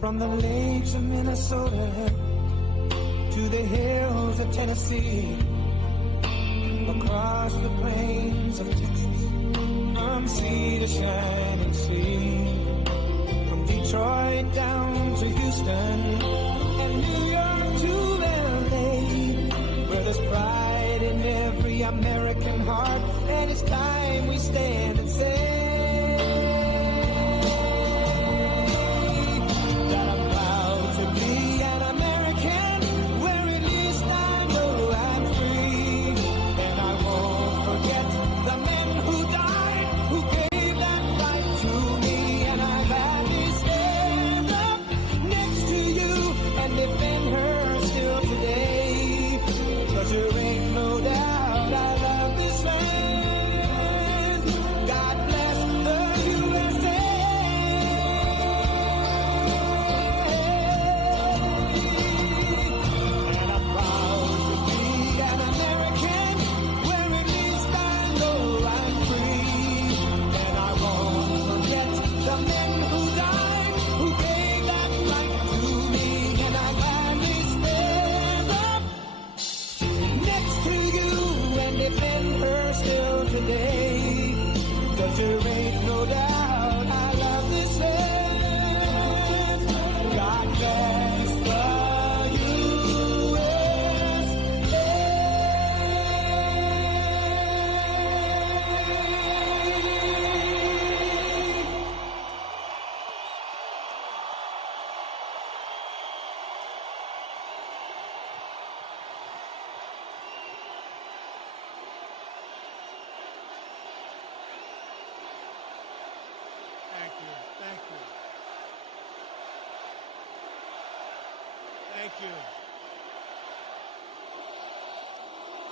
From the lakes of Minnesota to the hills of Tennessee, across the plains of Texas, from sea to shining sea, from Detroit down to Houston and New York to LA, where there's pride in every American heart, and it's time we stand and say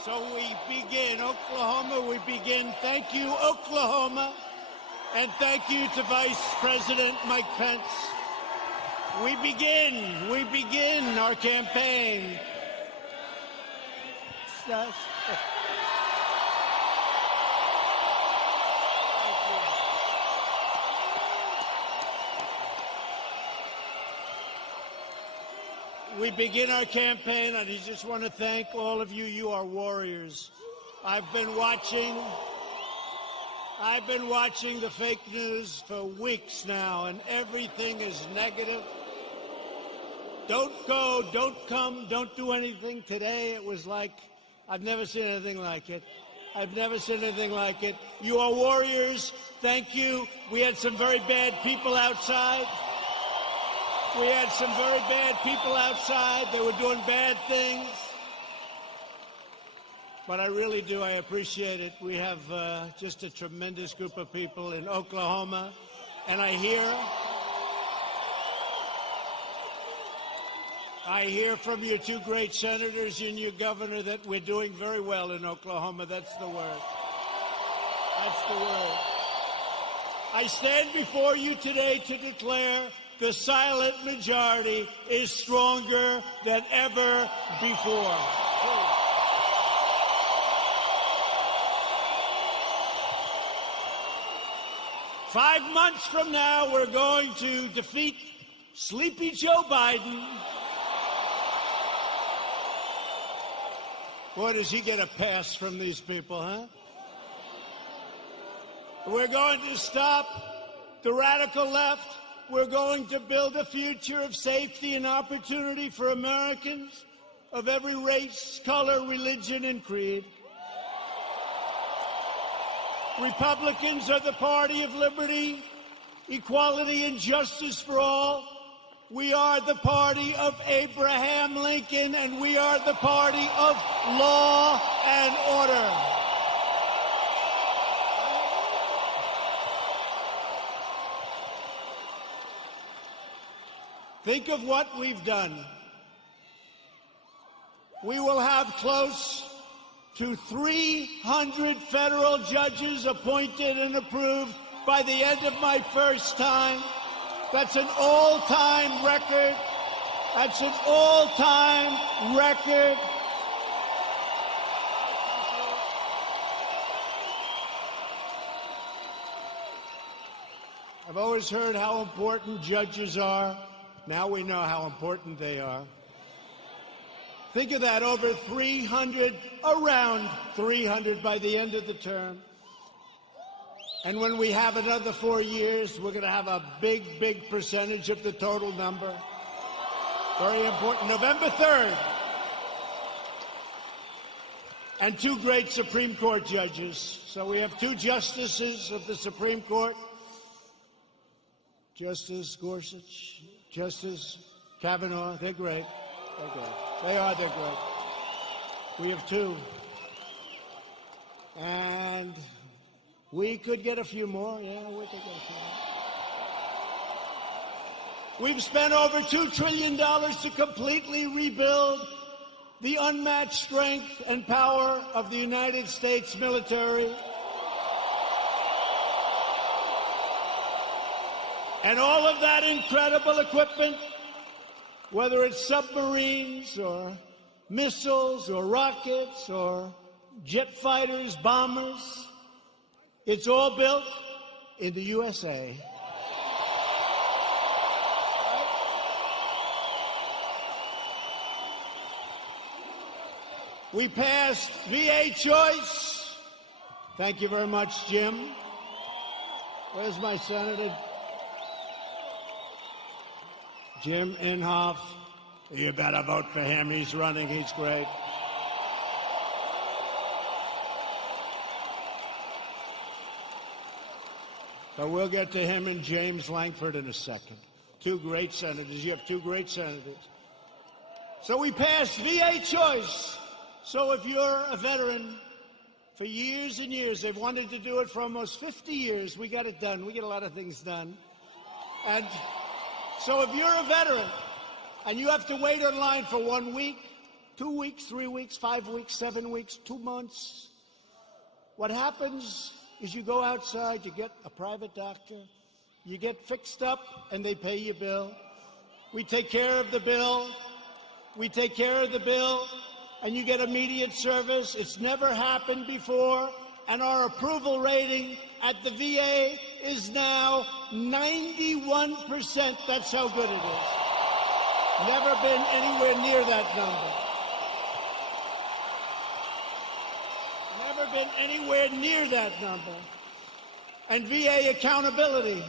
So we begin, Oklahoma, we begin. Thank you, Oklahoma, and thank you to Vice President Mike Pence. We begin our campaign. We begin our campaign, and I just want to thank all of you. You are warriors. I've been watching the fake news for weeks now, and everything is negative. Don't go, don't come, don't do anything. Today it was like, I've never seen anything like it. I've never seen anything like it. You are warriors. Thank you. We had some very bad people outside. We had some very bad people outside. They were doing bad things. But I really do. I appreciate it. We have just a tremendous group of people in Oklahoma. And I hear from your two great senators and your governor that we're doing very well in Oklahoma. That's the word. That's the word. I stand before you today to declare the silent majority is stronger than ever before. 5 months from now, we're going to defeat Sleepy Joe Biden. Boy, does he get a pass from these people, huh? We're going to stop the radical left. We're going to build a future of safety and opportunity for Americans of every race, color, religion, and creed. Republicans are the party of liberty, equality, and justice for all. We are the party of Abraham Lincoln, and we are the party of law and order. Think of what we've done. We will have close to 300 federal judges appointed and approved by the end of my first time. That's an all-time record. That's an all-time record. I've always heard how important judges are. Now we know how important they are. Think of that, over 300, around 300 by the end of the term. And when we have another 4 years, we're going to have a big, big percentage of the total number. Very important. November 3rd. And 2 great Supreme Court judges. So we have 2 justices of the Supreme Court. Justice Gorsuch, Justice Kavanaugh, they're great. They're great. They're great. We have 2. And we could get a few more. Yeah, we could get a few more. We've spent over $2 trillion to completely rebuild the unmatched strength and power of the United States military. And all of that incredible equipment, whether it's submarines or missiles or rockets or jet fighters, bombers, it's all built in the USA. We passed VA choice. Thank you very much, Jim. Where's my senator? Jim Inhofe. You better vote for him. He's running. He's great. But we'll get to him and James Lankford in a second. 2 great senators. You have 2 great senators. So we passed VA choice. So if you're a veteran, for years and years, they've wanted to do it for almost 50 years. We got it done. We get a lot of things done. And so if you're a veteran and you have to wait in line for 1 week, 2 weeks, 3 weeks, 5 weeks, 7 weeks, 2 months, what happens is you go outside, you get a private doctor, you get fixed up, and they pay your bill. We take care of the bill. We take care of the bill. And you get immediate service. It's never happened before. And our approval rating at the VA is now 91%. That's how good it is. Never been anywhere near that number. Never been anywhere near that number. And VA accountability.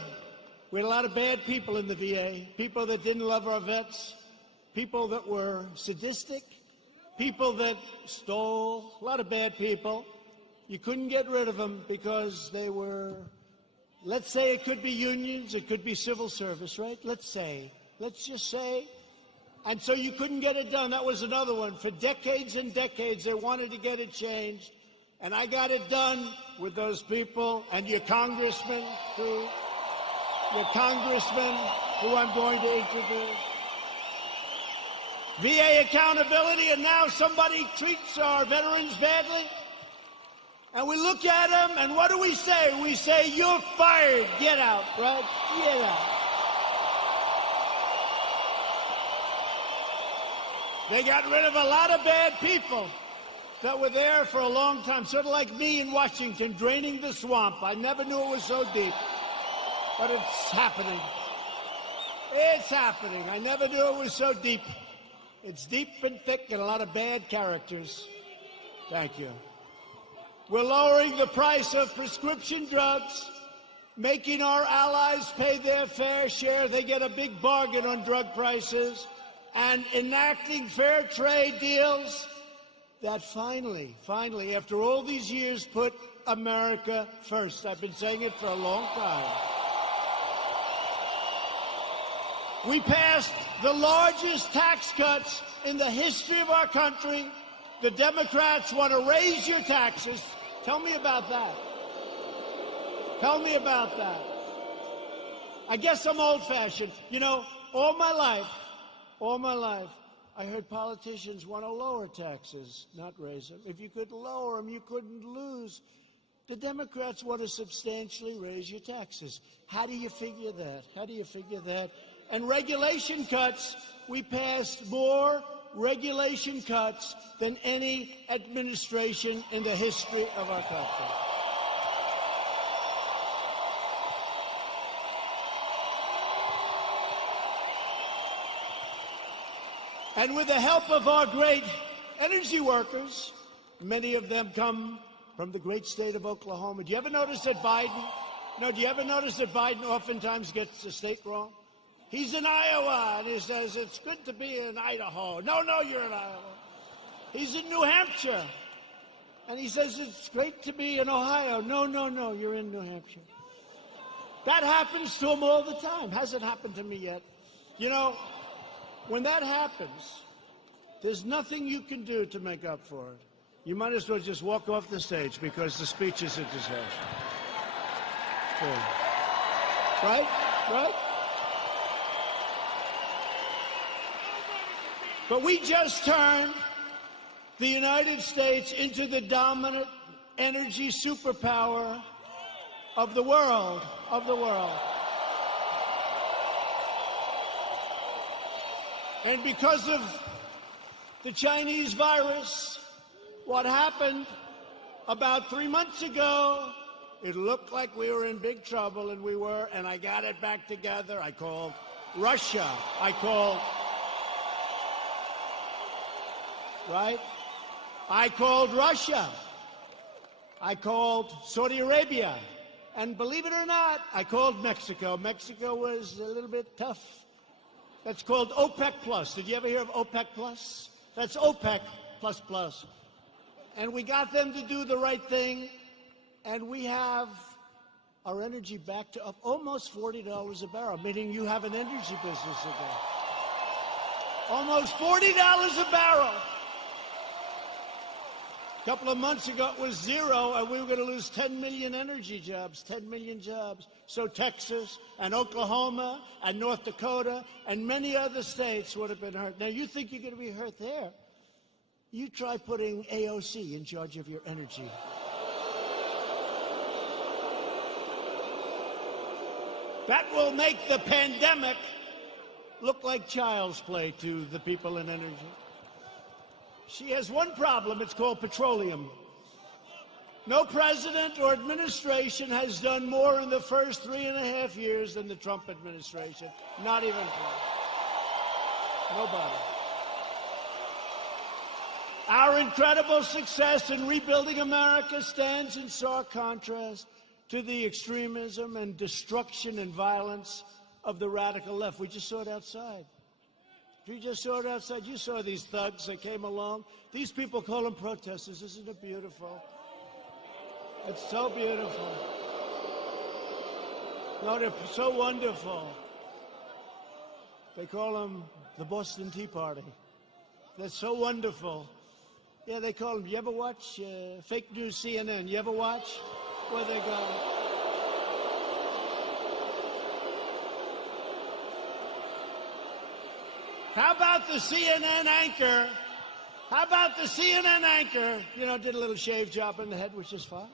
We had a lot of bad people in the VA, people that didn't love our vets, people that were sadistic, people that stole, a lot of bad people. You couldn't get rid of them because they were, let's say it could be unions, it could be civil service, right? Let's just say. And so you couldn't get it done. That was another one. For decades and decades, they wanted to get it changed. And I got it done with those people and your congressman, who I'm going to introduce. VA accountability, and now somebody treats our veterans badly. And we look at them, and what do we say? We say, you're fired. Get out, right? Get out. They got rid of a lot of bad people that were there for a long time, sort of like me in Washington, draining the swamp. I never knew it was so deep, but it's happening. It's happening. I never knew it was so deep. It's deep and thick and a lot of bad characters. Thank you. We're lowering the price of prescription drugs, making our allies pay their fair share. They get a big bargain on drug prices, and enacting fair trade deals that finally, after all these years, put America first. I've been saying it for a long time. We passed the largest tax cuts in the history of our country. The Democrats want to raise your taxes. Tell me about that. Tell me about that. I guess I'm old-fashioned. You know, all my life, I heard politicians want to lower taxes, not raise them. If you could lower them, you couldn't lose. The Democrats want to substantially raise your taxes. How do you figure that? And regulation cuts, we passed more regulation cuts than any administration in the history of our country. And with the help of our great energy workers, many of them come from the great state of Oklahoma. Do you ever notice that do you ever notice that Biden oftentimes gets the state wrong? He's in Iowa, and he says, it's good to be in Idaho. No, you're in Iowa. He's in New Hampshire, and he says, it's great to be in Ohio. No, you're in New Hampshire. That happens to him all the time. Hasn't happened to me yet. You know, when that happens, there's nothing you can do to make up for it. You might as well just walk off the stage because the speech is a disaster. Right? But we just turned the United States into the dominant energy superpower of the world. And because of the Chinese virus, what happened about 3 months ago, it looked like we were in big trouble, and we were, and I got it back together. I called Russia. I called Russia. I called Saudi Arabia. And believe it or not, I called Mexico. Mexico was a little bit tough. That's called OPEC Plus. Did you ever hear of OPEC Plus? That's OPEC plus plus. And we got them to do the right thing, and we have our energy back to up almost $40 a barrel, meaning you have an energy business again. Almost $40 a barrel. A couple of months ago, it was zero, and we were going to lose 10 million energy jobs, 10 million jobs. So Texas and Oklahoma and North Dakota and many other states would have been hurt. Now, you think you're going to be hurt there? You try putting AOC in charge of your energy. That will make the pandemic look like child's play to the people in energy. She has one problem. It's called petroleum. No president or administration has done more in the first 3.5 years than the Trump administration. Not even close. Nobody. Our incredible success in rebuilding America stands in stark contrast to the extremism and destruction and violence of the radical left. We just saw it outside. You just saw it outside. You saw these thugs that came along. These people call them protesters. Isn't it beautiful? It's so beautiful. No, they're so wonderful. They call them the Boston Tea Party. They're so wonderful. Yeah, they call them. You ever watch fake news CNN? You ever watch where they go? How about the CNN anchor? You know, did a little shave job in the head, which is fine.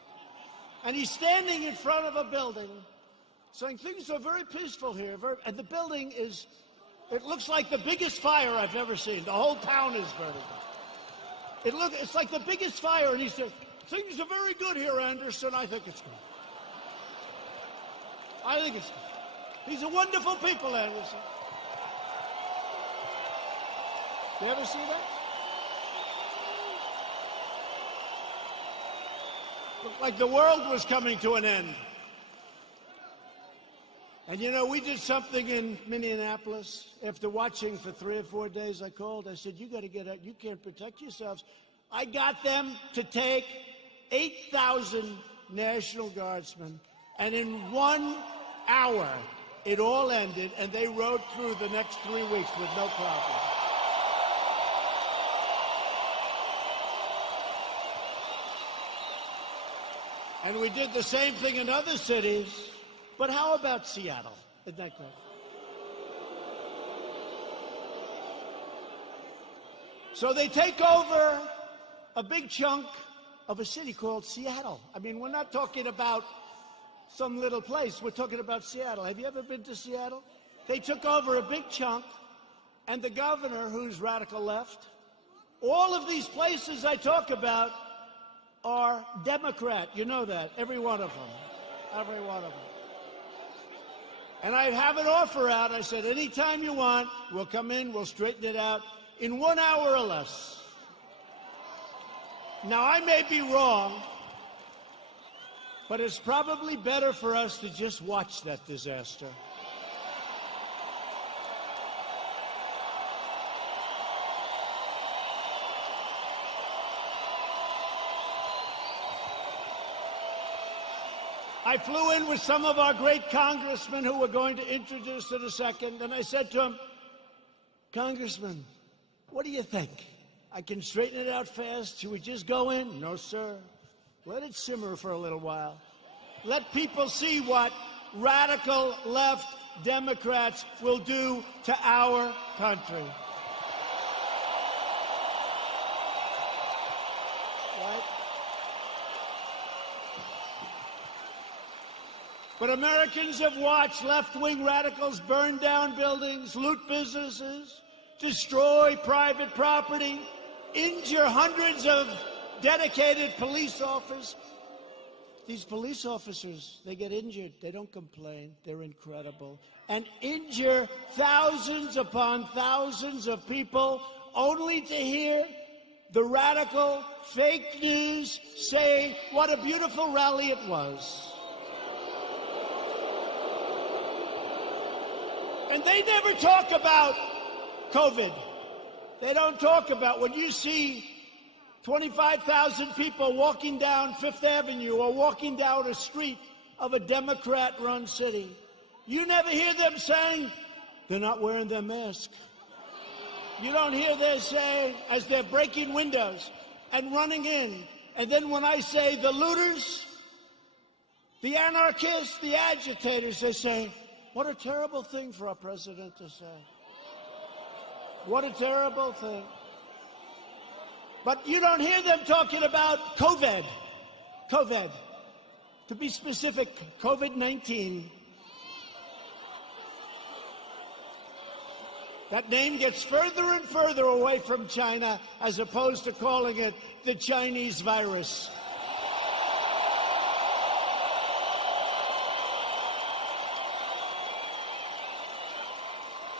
And he's standing in front of a building saying things are very peaceful here. And the building is, it looks like the biggest fire I've ever seen. The whole town is burning. It's like the biggest fire. And he said, things are very good here, Anderson. I think it's good. These are wonderful people, Anderson. You ever see that? Looked like the world was coming to an end. And you know, we did something in Minneapolis. After watching for 3 or 4 days, I called. I said, you got to get out. You can't protect yourselves. I got them to take 8,000 National Guardsmen. And in 1 hour, it all ended. And they rode through the next 3 weeks with no problem. And we did the same thing in other cities. But how about Seattle? Isn't that great? So they take over a big chunk of a city called Seattle. I mean, we're not talking about some little place. We're talking about Seattle. Have you ever been to Seattle? They took over a big chunk, and the governor, who's radical left, all of these places I talk about are Democrat. You know that. Every one of them. Every one of them. And I have an offer out. I said, anytime you want, we'll come in, we'll straighten it out. in 1 hour or less. Now, I may be wrong, but it's probably better for us to just watch that disaster. I flew in with some of our great congressmen who we're going to introduce in a second, and I said to him, Congressman, what do you think? I can straighten it out fast. Should we just go in? No, sir. Let it simmer for a little while. Let people see what radical left Democrats will do to our country. Right? But Americans have watched left-wing radicals burn down buildings, loot businesses, destroy private property, injure hundreds of dedicated police officers. These police officers, they get injured. They don't complain. They're incredible. And injure thousands upon thousands of people only to hear the radical fake news say what a beautiful rally it was. And they never talk about COVID. They don't talk about when you see 25,000 people walking down Fifth Avenue or walking down a street of a Democrat-run city. You never hear them saying, they're not wearing their mask. You don't hear them saying, as they're breaking windows and running in. And then when I say the looters, the anarchists, the agitators, they say, what a terrible thing for our president to say. What a terrible thing. But you don't hear them talking about COVID. COVID. To be specific, COVID-19. That name gets further and further away from China as opposed to calling it the Chinese virus.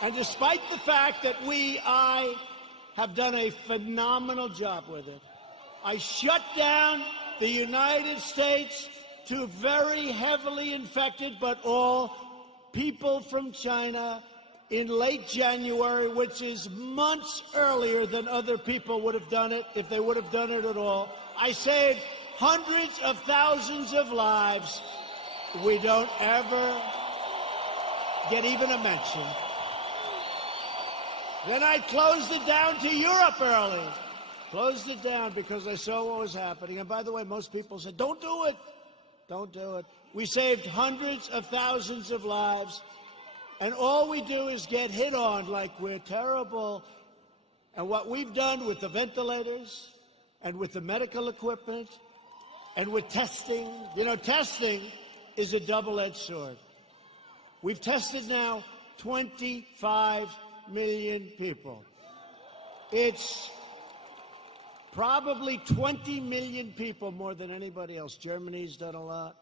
And despite the fact that I have done a phenomenal job with it, I shut down the United States to very heavily infected, but all people from China in late January, which is months earlier than other people would have done it if they would have done it at all. I saved hundreds of thousands of lives. We don't ever get even a mention. Then I closed it down to Europe early. Closed it down because I saw what was happening. And by the way, most people said, don't do it. Don't do it. We saved hundreds of thousands of lives. And all we do is get hit on like we're terrible. And what we've done with the ventilators and with the medical equipment and with testing, testing is a double-edged sword. We've tested now 25 million people. It's probably 20 million people more than anybody else. Germany's done a lot.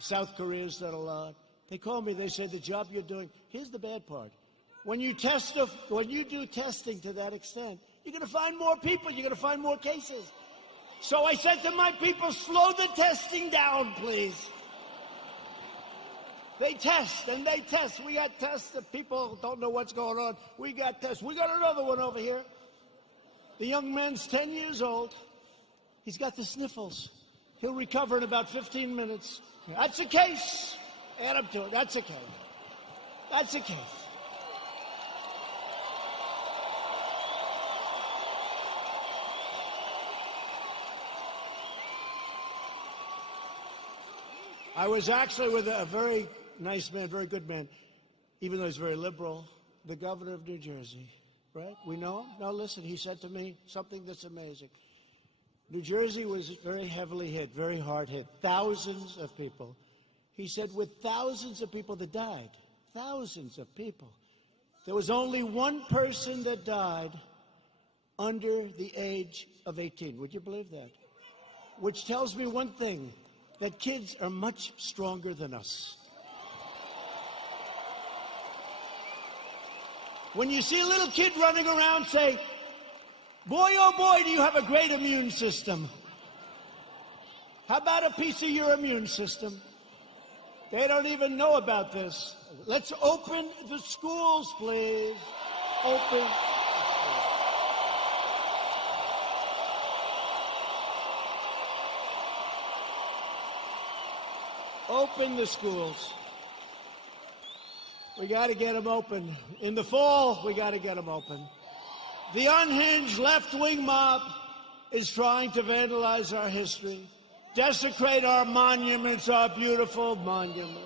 South Korea's done a lot. They call me, they say, the job you're doing, here's the bad part. When you do testing to that extent, you're going to find more people, you're going to find more cases. So I said to my people, slow the testing down, please. They test, and they test. We got tests that people don't know what's going on. We got tests. We got another one over here. The young man's 10 years old. He's got the sniffles. He'll recover in about 15 minutes. That's a case. Add him to it. That's a case. That's a case. I was actually with a very nice man, very good man, even though he's very liberal, the governor of New Jersey, right? We know him? No, listen, he said to me something that's amazing. New Jersey was very heavily hit, very hard hit, thousands of people. He said with thousands of people that died, thousands of people, there was only one person that died under the age of 18. Would you believe that? Which tells me one thing, that kids are much stronger than us. When you see a little kid running around, say, boy, oh boy, do you have a great immune system. How about a piece of your immune system? They don't even know about this. Let's open the schools, please. Open. Open the schools. We got to get them open. In the fall, we got to get them open. The unhinged left-wing mob is trying to vandalize our history, desecrate our monuments, our beautiful monuments,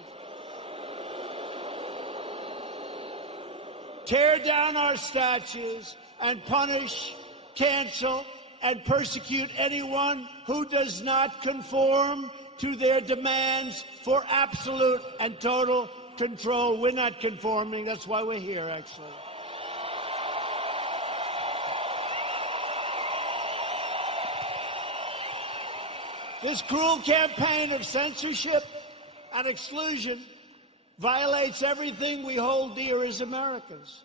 tear down our statues, and punish, cancel, and persecute anyone who does not conform to their demands for absolute and total control. We're not conforming. That's why we're here, actually. This cruel campaign of censorship and exclusion violates everything we hold dear as Americans.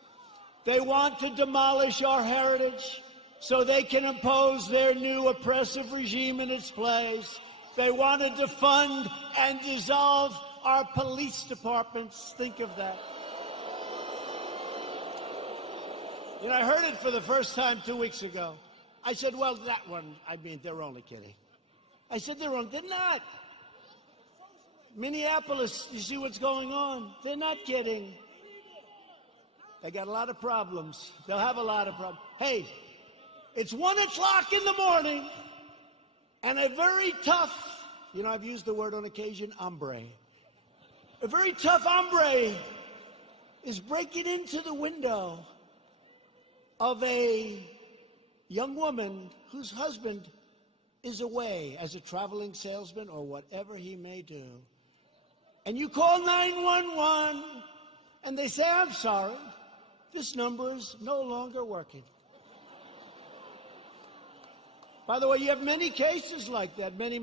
They want to demolish our heritage so they can impose their new oppressive regime in its place. They want to defund and dissolve our police departments. Think of that. You know, I heard it for the first time 2 weeks ago. I said, well, that one, I mean, they're only kidding. I said, they're not. Minneapolis, you see what's going on? They're not kidding. They got a lot of problems. They'll have a lot of problems. Hey, it's 1 o'clock in the morning, and a very tough, you know, I've used the word on occasion, hombre. A very tough hombre is breaking into the window of a young woman whose husband is away as a traveling salesman or whatever he may do. And you call 911, and they say, I'm sorry, this number is no longer working. By the way, you have many cases like that, many,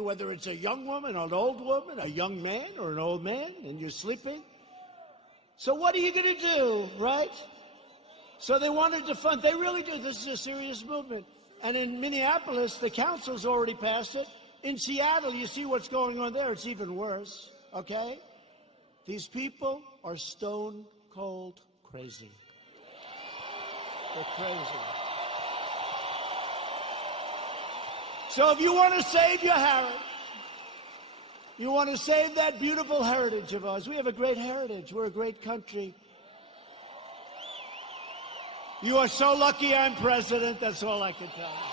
whether it's a young woman, an old woman, a young man, or an old man, and you're sleeping. So what are you going to do, right? So they wanted to fund, they really do. This is a serious movement. And in Minneapolis, the council's already passed it. In Seattle, you see what's going on there. It's even worse, okay? These people are stone cold crazy. They're crazy. So if you want to save your heritage, you want to save that beautiful heritage of ours. We have a great heritage. We're a great country. You are so lucky I'm president. That's all I can tell you.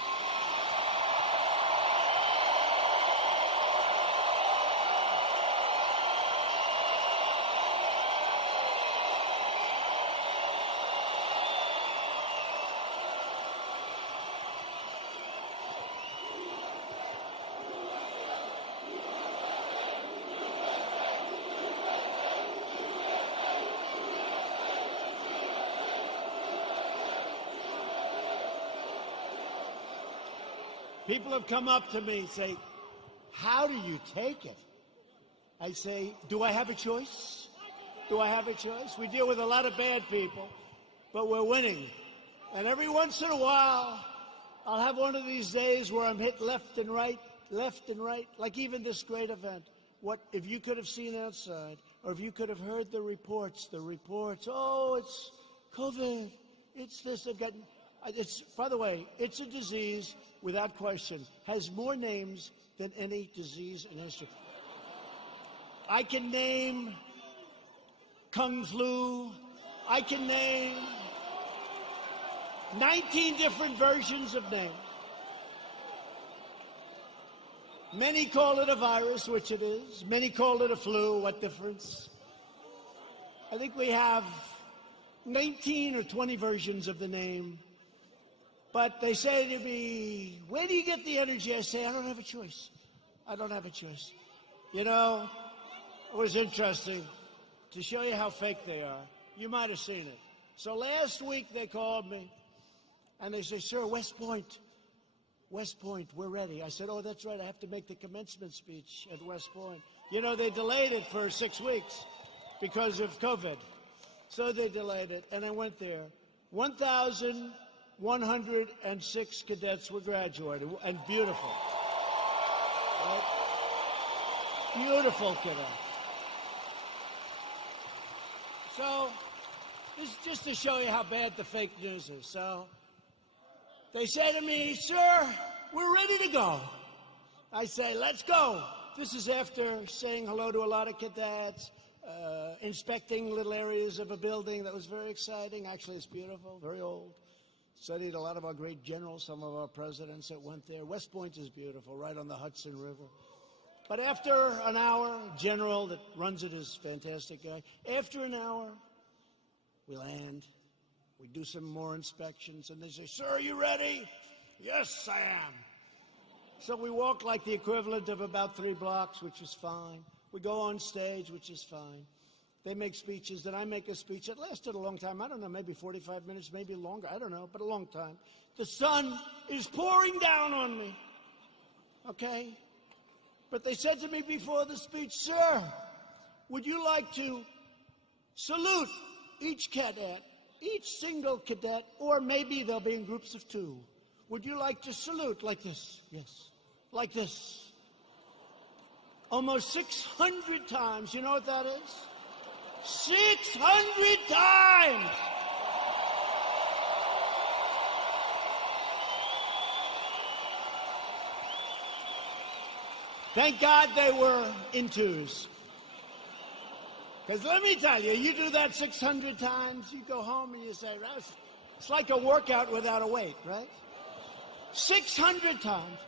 People have come up to me and say, how do you take it? I say, do I have a choice? Do I have a choice? We deal with a lot of bad people, but we're winning. And every once in a while, I'll have one of these days where I'm hit left and right, like even this great event. What if you could have seen outside, or if you could have heard the reports, oh, it's COVID, it's this, I've gotten... It's, by the way, it's a disease, without question, has more names than any disease in history. I can name Kung Flu. I can name 19 different versions of names. Many call it a virus, which it is. Many call it a flu. What difference? I think we have 19 or 20 versions of the name. But they say to me, where do you get the energy? I say, I don't have a choice. I don't have a choice. You know, it was interesting to show you how fake they are. You might have seen it. So last week they called me, and they say, sir, West Point, we're ready. I said, oh, that's right. I have to make the commencement speech at West Point. You know, they delayed it for 6 weeks because of COVID. So they delayed it, and I went there. 1,106 cadets were graduating, and beautiful. Right? Beautiful cadets. So, this is just to show you how bad the fake news is. So, they say to me, sir, we're ready to go. I say, let's go. This is after saying hello to a lot of cadets, inspecting little areas of a building that was very exciting. Actually, it's beautiful, very old. Studied a lot of our great generals, some of our presidents that went there. West Point is beautiful, right on the Hudson River. But after an hour, general that runs it is a fantastic guy. After an hour, we land. We do some more inspections, and they say, sir, are you ready? Yes, I am. So we walk like the equivalent of about 3 blocks, which is fine. We go on stage, which is fine. They make speeches, then I make a speech. It lasted a long time. I don't know, maybe 45 minutes, maybe longer. I don't know, but a long time. The sun is pouring down on me. Okay? But they said to me before the speech, sir, would you like to salute each cadet, each single cadet, or maybe they'll be in groups of 2. Would you like to salute like this? Yes. Like this. Almost 600 times. You know what that is? 600 times! Thank God they were in 2s. Because let me tell you, you do that 600 times, you go home and you say, it's like a workout without a weight, right? 600 times.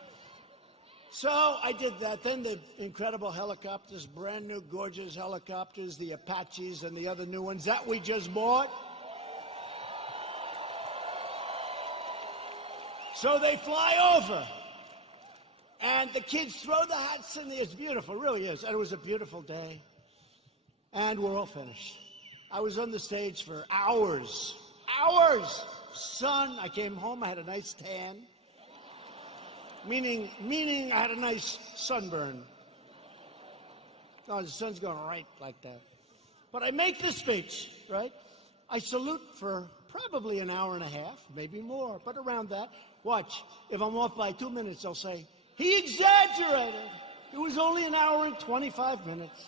So I did that. Then the incredible helicopters, brand new, gorgeous helicopters, the Apaches and the other new ones that we just bought. So they fly over. And the kids throw the hats in the air. It's beautiful, it really is. And it was a beautiful day. And we're all finished. I was on the stage for hours. Hours! Sun, I came home, I had a nice tan. Meaning I had a nice sunburn. Oh, the sun's going right like that. But I make the speech, right? I salute for probably an hour and a half, maybe more, but around that. Watch, if I'm off by 2 minutes, they'll say, he exaggerated. It was only an hour and 25 minutes.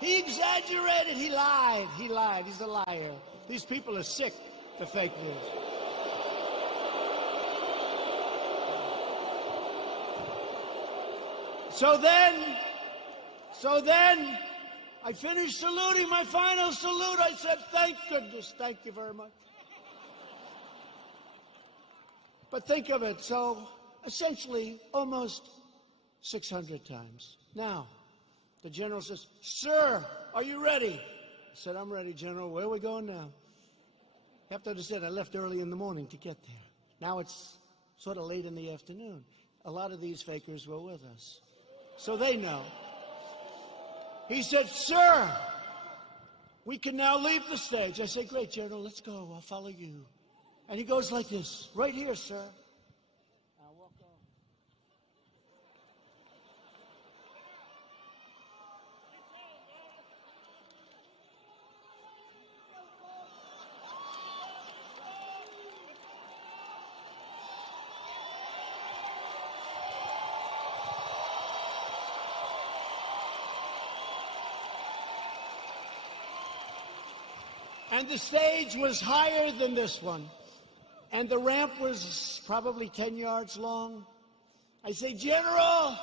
He exaggerated. He lied. He lied. He's a liar. These people are sick, the fake news. So then, I finished saluting, my final salute. I said, thank goodness, thank you very much. But think of it, so essentially almost 600 times. Now, the general says, sir, are you ready? I said, I'm ready, General. Where are we going now? You have to understand, I left early in the morning to get there. Now it's sort of late in the afternoon. A lot of these fakers were with us. So they know. He said, sir, we can now leave the stage. I said, great, General, let's go. I'll follow you. And he goes like this, right here, sir. I'll walk on. And the stage was higher than this one. And the ramp was probably 10 yards long. I say, General!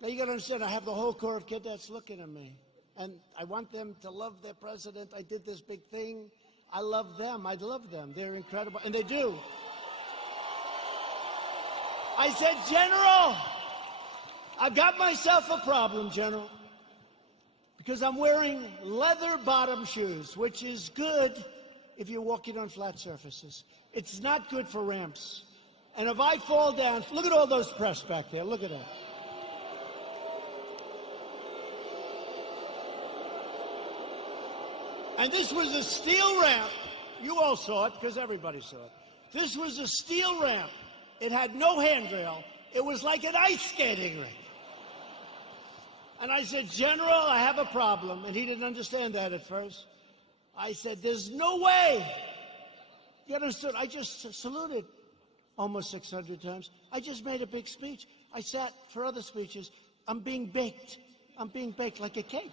Now you gotta understand, I have the whole Corps of Cadets looking at me. And I want them to love their president. I did this big thing. I love them. I love them. They're incredible. And they do. I said, General! I've got myself a problem, General. Because I'm wearing leather bottom shoes, which is good if you're walking on flat surfaces. It's not good for ramps. And if I fall down, look at all those press back there. Look at that. And this was a steel ramp. You all saw it because everybody saw it. This was a steel ramp. It had no handrail. It was like an ice skating rink. And I said, General, I have a problem. And he didn't understand that at first. I said, there's no way. You understood? I just saluted almost 600 times. I just made a big speech. I sat for other speeches. I'm being baked. I'm being baked like a cake.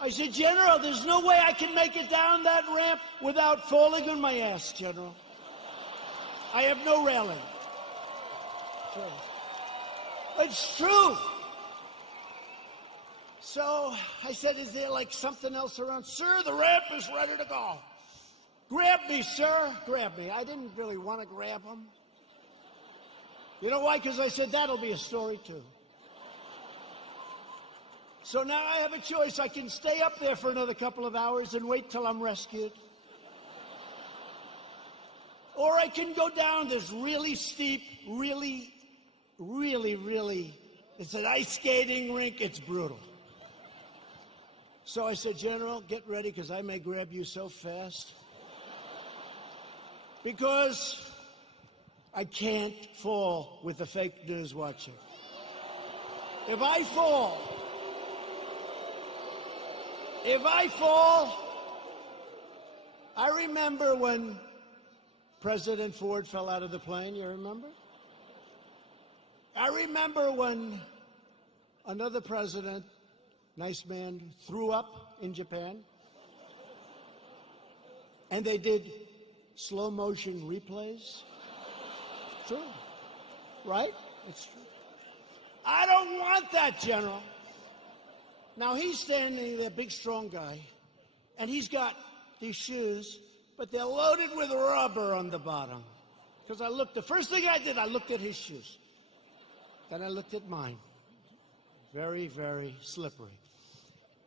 I said, General, there's no way I can make it down that ramp without falling on my ass, General. I have no railing. True. It's true. So I said, is there like something else around? Sir, the ramp is ready to go. Grab me, sir. Grab me. I didn't really want to grab him. You know why? Because I said, that'll be a story too. So now I have a choice. I can stay up there for another couple of hours and wait till I'm rescued. Or I can go down this really steep, really, it's an ice skating rink. It's brutal. So I said, General, get ready because I may grab you so fast. Because I can't fall with the fake news watching. If I fall, I remember when President Ford fell out of the plane, you remember? I remember when another president, nice man, threw up in Japan, and they did slow motion replays. It's true, right? It's true. I don't want that, General. Now, he's standing there, big, strong guy, and he's got these shoes, but they're loaded with rubber on the bottom. Because the first thing I did, I looked at his shoes. Then I looked at mine. Very, very slippery.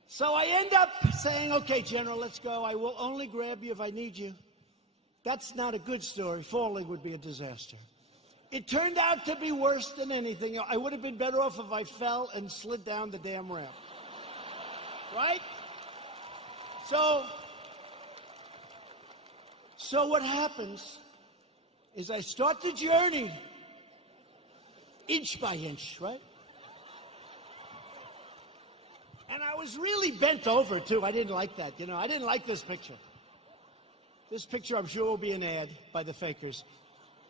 So I end up saying, okay, General, let's go. I will only grab you if I need you. That's not a good story. Falling would be a disaster. It turned out to be worse than anything. I would have been better off if I fell and slid down the damn ramp. Right? So what happens is I start the journey inch by inch, right? And I was really bent over, too. I didn't like that, you know. I didn't like this picture. This picture, I'm sure, will be an ad by the fakers.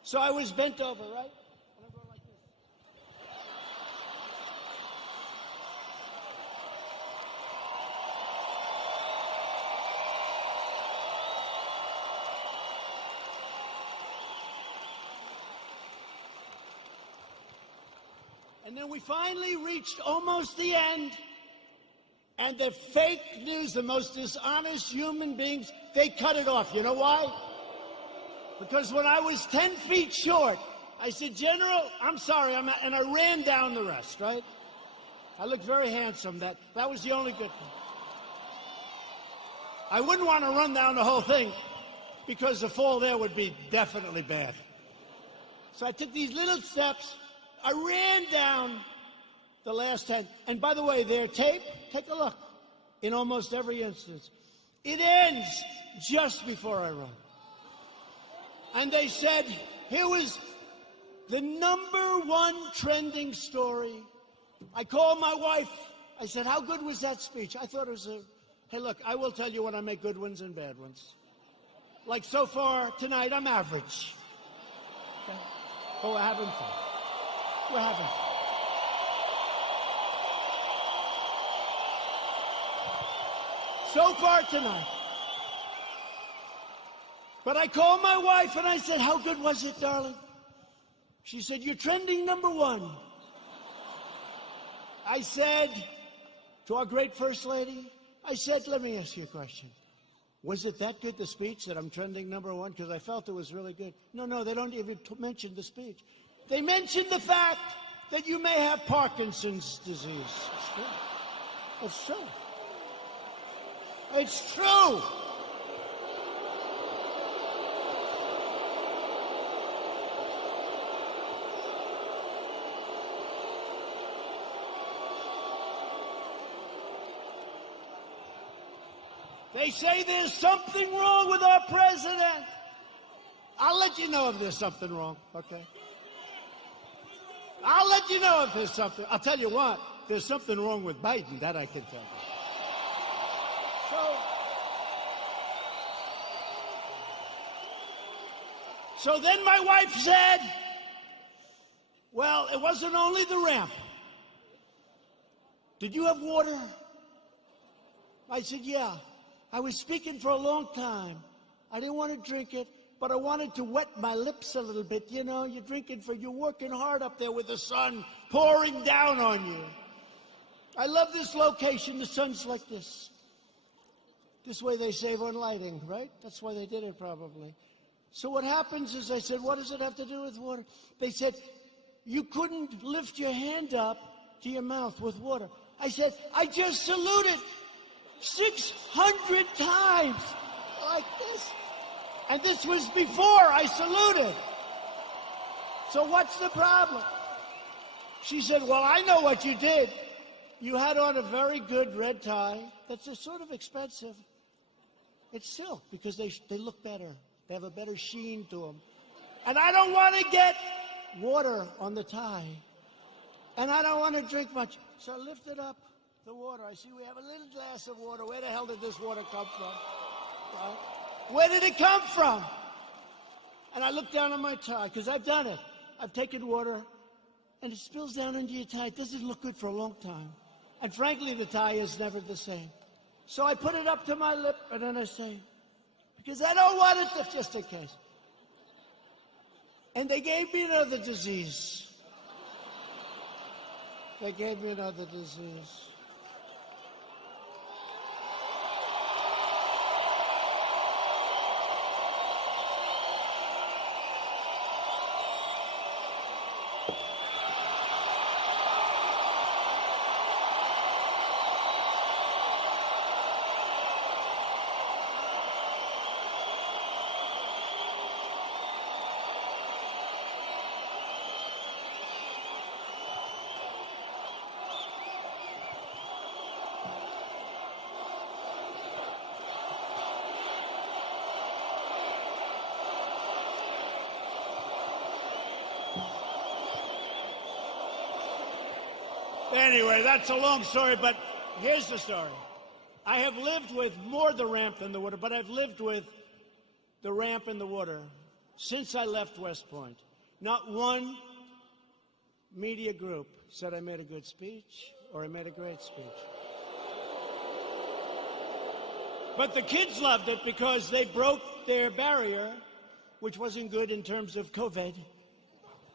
So I was bent over, right? And I'm going like this. And then we finally reached almost the end. And the fake news, the most dishonest human beings, they cut it off. You know why? Because when I was 10 feet short, I said, General, I'm sorry, and I ran down the rest, right? I looked very handsome. That was the only good thing. I wouldn't want to run down the whole thing because the fall there would be definitely bad. So I took these little steps. I ran down the last 10. And by the way, their tape, take a look. In almost every instance, it ends just before I run. And they said, here was the #1 trending story. I called my wife. I said, how good was that speech? I thought it was hey, look, I will tell you when I make good ones and bad ones. Like so far tonight, I'm average. Okay? But we're having fun. We're having fun. So far tonight. But I called my wife and I said, how good was it, darling? She said, you're trending #1. I said to our great First Lady, I said, let me ask you a question. Was it that good, the speech, that I'm trending #1? Because I felt it was really good. No, they don't even mention the speech. They mentioned the fact that you may have Parkinson's disease. It's true. It's true. It's true. They say there's something wrong with our president. I'll let you know if there's something wrong, okay? I'll let you know if there's something. I'll tell you what, there's something wrong with Biden, that I can tell you. So then my wife said, well, it wasn't only the ramp. Did you have water? I said, yeah. I was speaking for a long time. I didn't want to drink it, but I wanted to wet my lips a little bit. You know, you're working hard up there with the sun pouring down on you. I love this location. The sun's like this. This way they save on lighting, right? That's why they did it probably. So what happens is I said, what does it have to do with water? They said, you couldn't lift your hand up to your mouth with water. I said, I just saluted 600 times like this. And this was before I saluted. So what's the problem? She said, well, I know what you did. You had on a very good red tie that's sort of expensive. It's silk because they look better. They have a better sheen to them. And I don't want to get water on the tie. And I don't want to drink much. So I lifted up the water. I see we have a little glass of water. Where the hell did this water come from? Right? Where did it come from? And I looked down on my tie, because I've done it. I've taken water, and it spills down into your tie. It doesn't look good for a long time. And frankly, the tie is never the same. So I put it up to my lip, and then I say, because I don't want it to, just in case. And they gave me another disease. They gave me another disease. Anyway, that's a long story, but here's the story. I have lived with more the ramp than the water, but I've lived with the ramp and the water since I left West Point. Not one media group said I made a good speech or I made a great speech. But the kids loved it because they broke their barrier, which wasn't good in terms of COVID.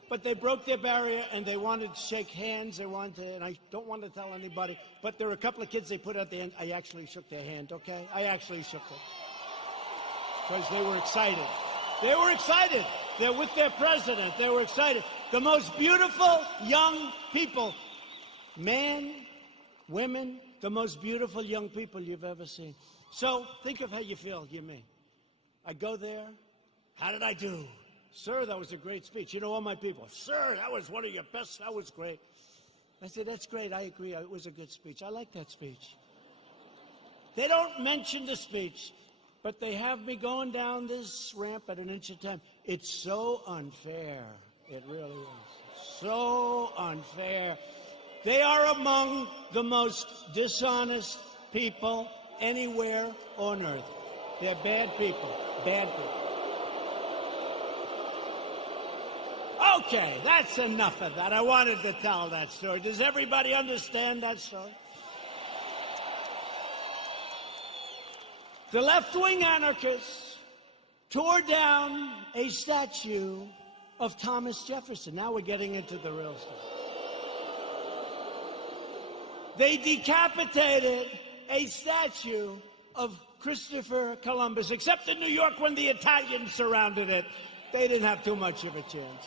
But they broke their barrier, and they wanted to shake hands. They wanted to, and I don't want to tell anybody, but there were a couple of kids they put at the end. I actually shook their hand, okay? I actually shook it. Because they were excited. They were excited. They're with their president. They were excited. The most beautiful young people, men, women, the most beautiful young people you've ever seen. So think of how you feel, you me. I go there. How did I do? Sir, that was a great speech. You know, all my people, sir, that was one of your best. That was great. I said, that's great. I agree. It was a good speech. I like that speech. They don't mention the speech, but they have me going down this ramp at an inch at a time. It's so unfair. It really is. So unfair. They are among the most dishonest people anywhere on earth. They're bad people. Bad people. Okay, that's enough of that. I wanted to tell that story. Does everybody understand that story? The left-wing anarchists tore down a statue of Thomas Jefferson. Now we're getting into the real stuff. They decapitated a statue of Christopher Columbus, except in New York when the Italians surrounded it. They didn't have too much of a chance.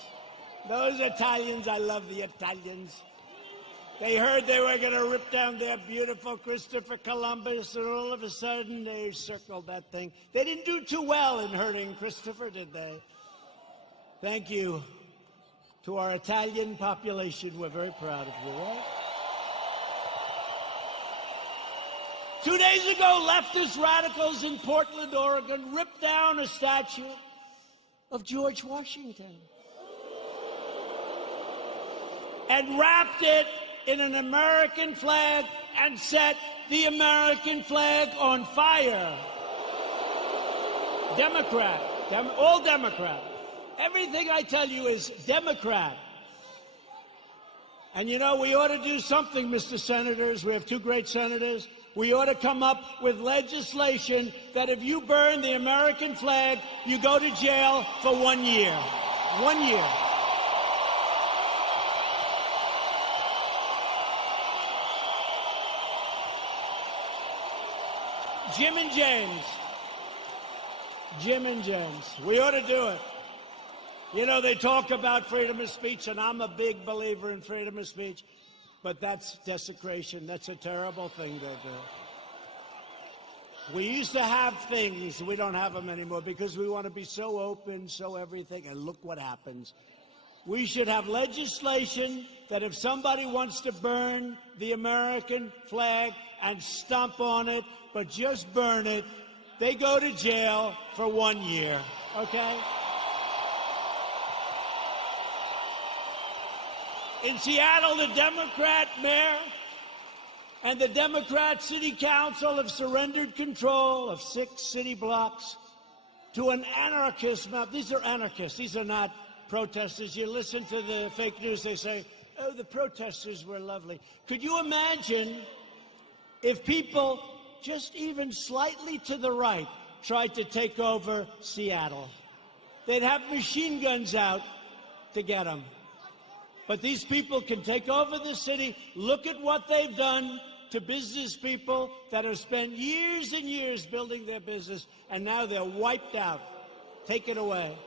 Those Italians, I love the Italians. They heard they were going to rip down their beautiful Christopher Columbus, and all of a sudden they circled that thing. They didn't do too well in hurting Christopher, did they? Thank you to our Italian population. We're very proud of you, right? 2 days ago, leftist radicals in Portland, Oregon, ripped down a statue of George Washington and wrapped it in an American flag and set the American flag on fire. All Democrat. Everything I tell you is Democrat. And you know, we ought to do something, Mr. Senators. We have two great senators. We ought to come up with legislation that if you burn the American flag, you go to jail for 1 year. 1 year. Jim and James. Jim and James. We ought to do it. You know, they talk about freedom of speech, and I'm a big believer in freedom of speech, but that's desecration. That's a terrible thing to do. We used to have things. We don't have them anymore because we want to be so open, so everything, and look what happens. We should have legislation that if somebody wants to burn the American flag and stomp on it, but just burn it, they go to jail for 1 year, okay? In Seattle, the Democrat mayor and the Democrat city council have surrendered control of 6 city blocks to an anarchist mob. These are anarchists. These are not protesters. You listen to the fake news, they say, oh, the protesters were lovely. Could you imagine if people just even slightly to the right tried to take over Seattle? They'd have machine guns out to get them. But these people can take over the city. Look at what they've done to business people that have spent years and years building their business, and now they're wiped out. Take it away.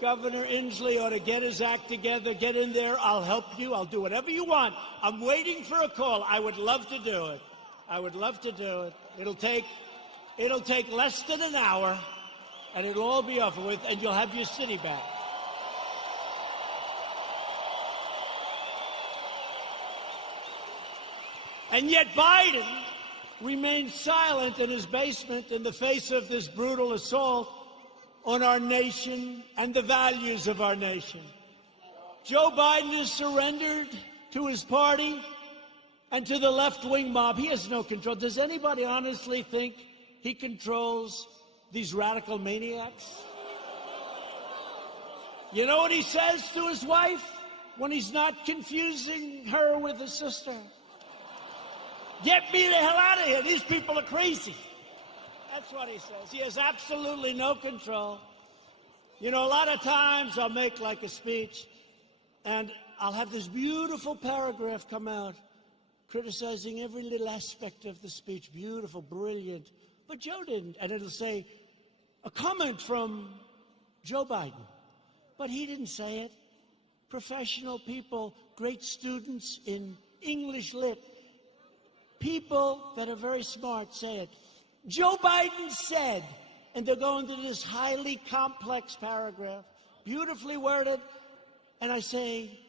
Governor Inslee ought to get his act together. Get in there. I'll help you. I'll do whatever you want. I'm waiting for a call. I would love to do it. I would love to do it. It'll take less than an hour, and it'll all be over with, and you'll have your city back. And yet Biden remains silent in his basement in the face of this brutal assault on our nation and the values of our nation. Joe Biden has surrendered to his party and to the left-wing mob. He has no control. Does anybody honestly think he controls these radical maniacs? You know what he says to his wife when he's not confusing her with his sister? Get me the hell out of here. These people are crazy. That's what he says. He has absolutely no control. You know, a lot of times I'll make like a speech, and I'll have this beautiful paragraph come out criticizing every little aspect of the speech. Beautiful, brilliant. But Joe didn't. And it'll say, a comment from Joe Biden. But he didn't say it. Professional people, great students in English lit, people that are very smart say it. Joe Biden said, and they're going to this highly complex paragraph, beautifully worded, and I say,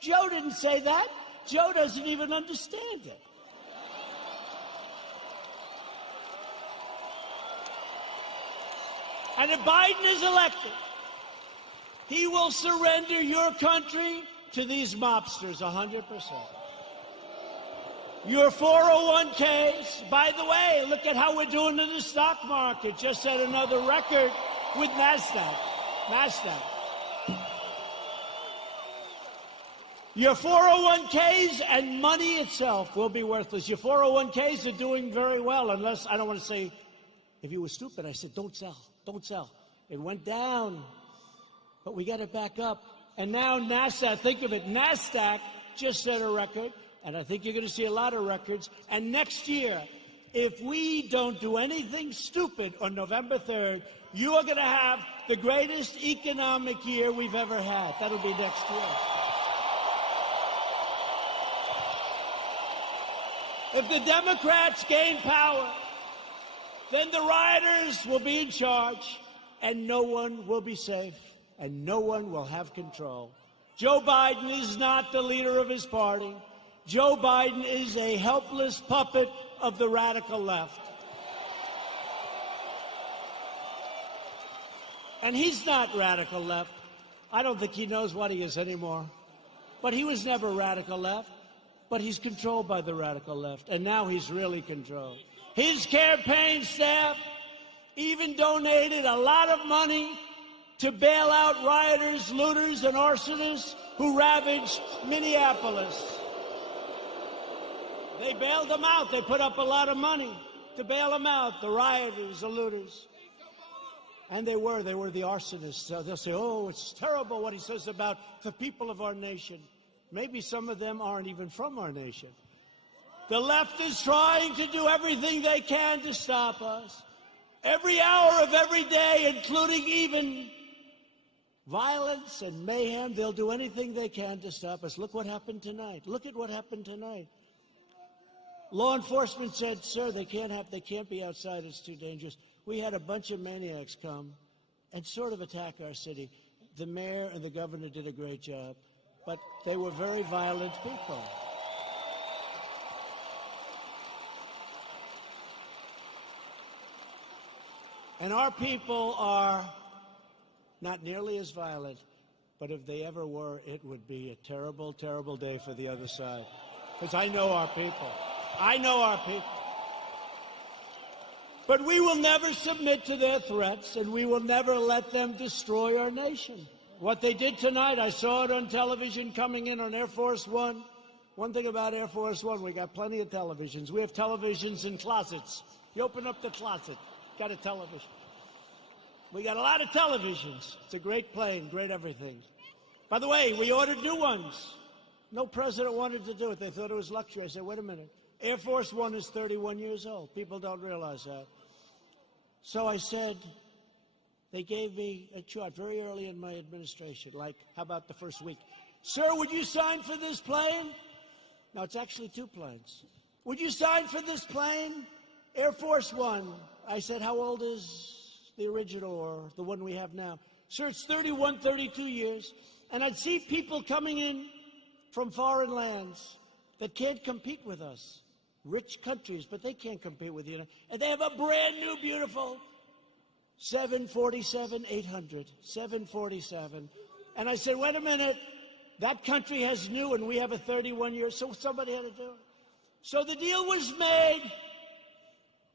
Joe didn't say that. Joe doesn't even understand it. And if Biden is elected, he will surrender your country to these mobsters 100%. Your 401ks, by the way, look at how we're doing in the stock market. Just set another record with NASDAQ. Your 401ks and money itself will be worthless. Your 401ks are doing very well, unless, I don't want to say, if you were stupid, I said, don't sell, don't sell. It went down, but we got it back up. And now NASDAQ, think of it, NASDAQ just set a record. And I think you're going to see a lot of records. And next year, if we don't do anything stupid on November 3rd, you are going to have the greatest economic year we've ever had. That'll be next year. If the Democrats gain power, then the rioters will be in charge, and no one will be safe, and no one will have control. Joe Biden is not the leader of his party. Joe Biden is a helpless puppet of the radical left. And he's not radical left. I don't think he knows what he is anymore. But he was never radical left. But he's controlled by the radical left. And now he's really controlled. His campaign staff even donated a lot of money to bail out rioters, looters, and arsonists who ravaged Minneapolis. They bailed them out. They put up a lot of money to bail them out, the rioters, the looters. And they were the arsonists. They'll say, oh, it's terrible what he says about the people of our nation. Maybe some of them aren't even from our nation. The left is trying to do everything they can to stop us. Every hour of every day, including even violence and mayhem, they'll do anything they can to stop us. Look what happened tonight. Look at what happened tonight. Law enforcement said, sir, they can't be outside. It's too dangerous. We had a bunch of maniacs come and sort of attack our city. The mayor and the governor did a great job, but they were very violent people. And our people are not nearly as violent, but if they ever were, it would be a terrible, terrible day for the other side. Because I know our people. I know our people. But we will never submit to their threats, and we will never let them destroy our nation. What they did tonight, I saw it on television coming in on Air Force One. One thing about Air Force One, we got plenty of televisions. We have televisions in closets. You open up the closet, got a television. We got a lot of televisions. It's a great plane, great everything. By the way, we ordered new ones. No president wanted to do it. They thought it was luxury. I said, wait a minute. Air Force One is 31 years old. People don't realize that. So I said, they gave me a chart very early in my administration, like, how about the first week? Sir, would you sign for this plane? No, it's actually two planes. Would you sign for this plane? Air Force One. I said, how old is the original or the one we have now? Sir, it's 31, 32 years. And I'd see people coming in from foreign lands that can't compete with us. Rich countries, but they can't compete with you. And they have a brand new, beautiful 747-800, 747. And I said, wait a minute, that country has new and we have a 31-year, so somebody had to do it. So the deal was made,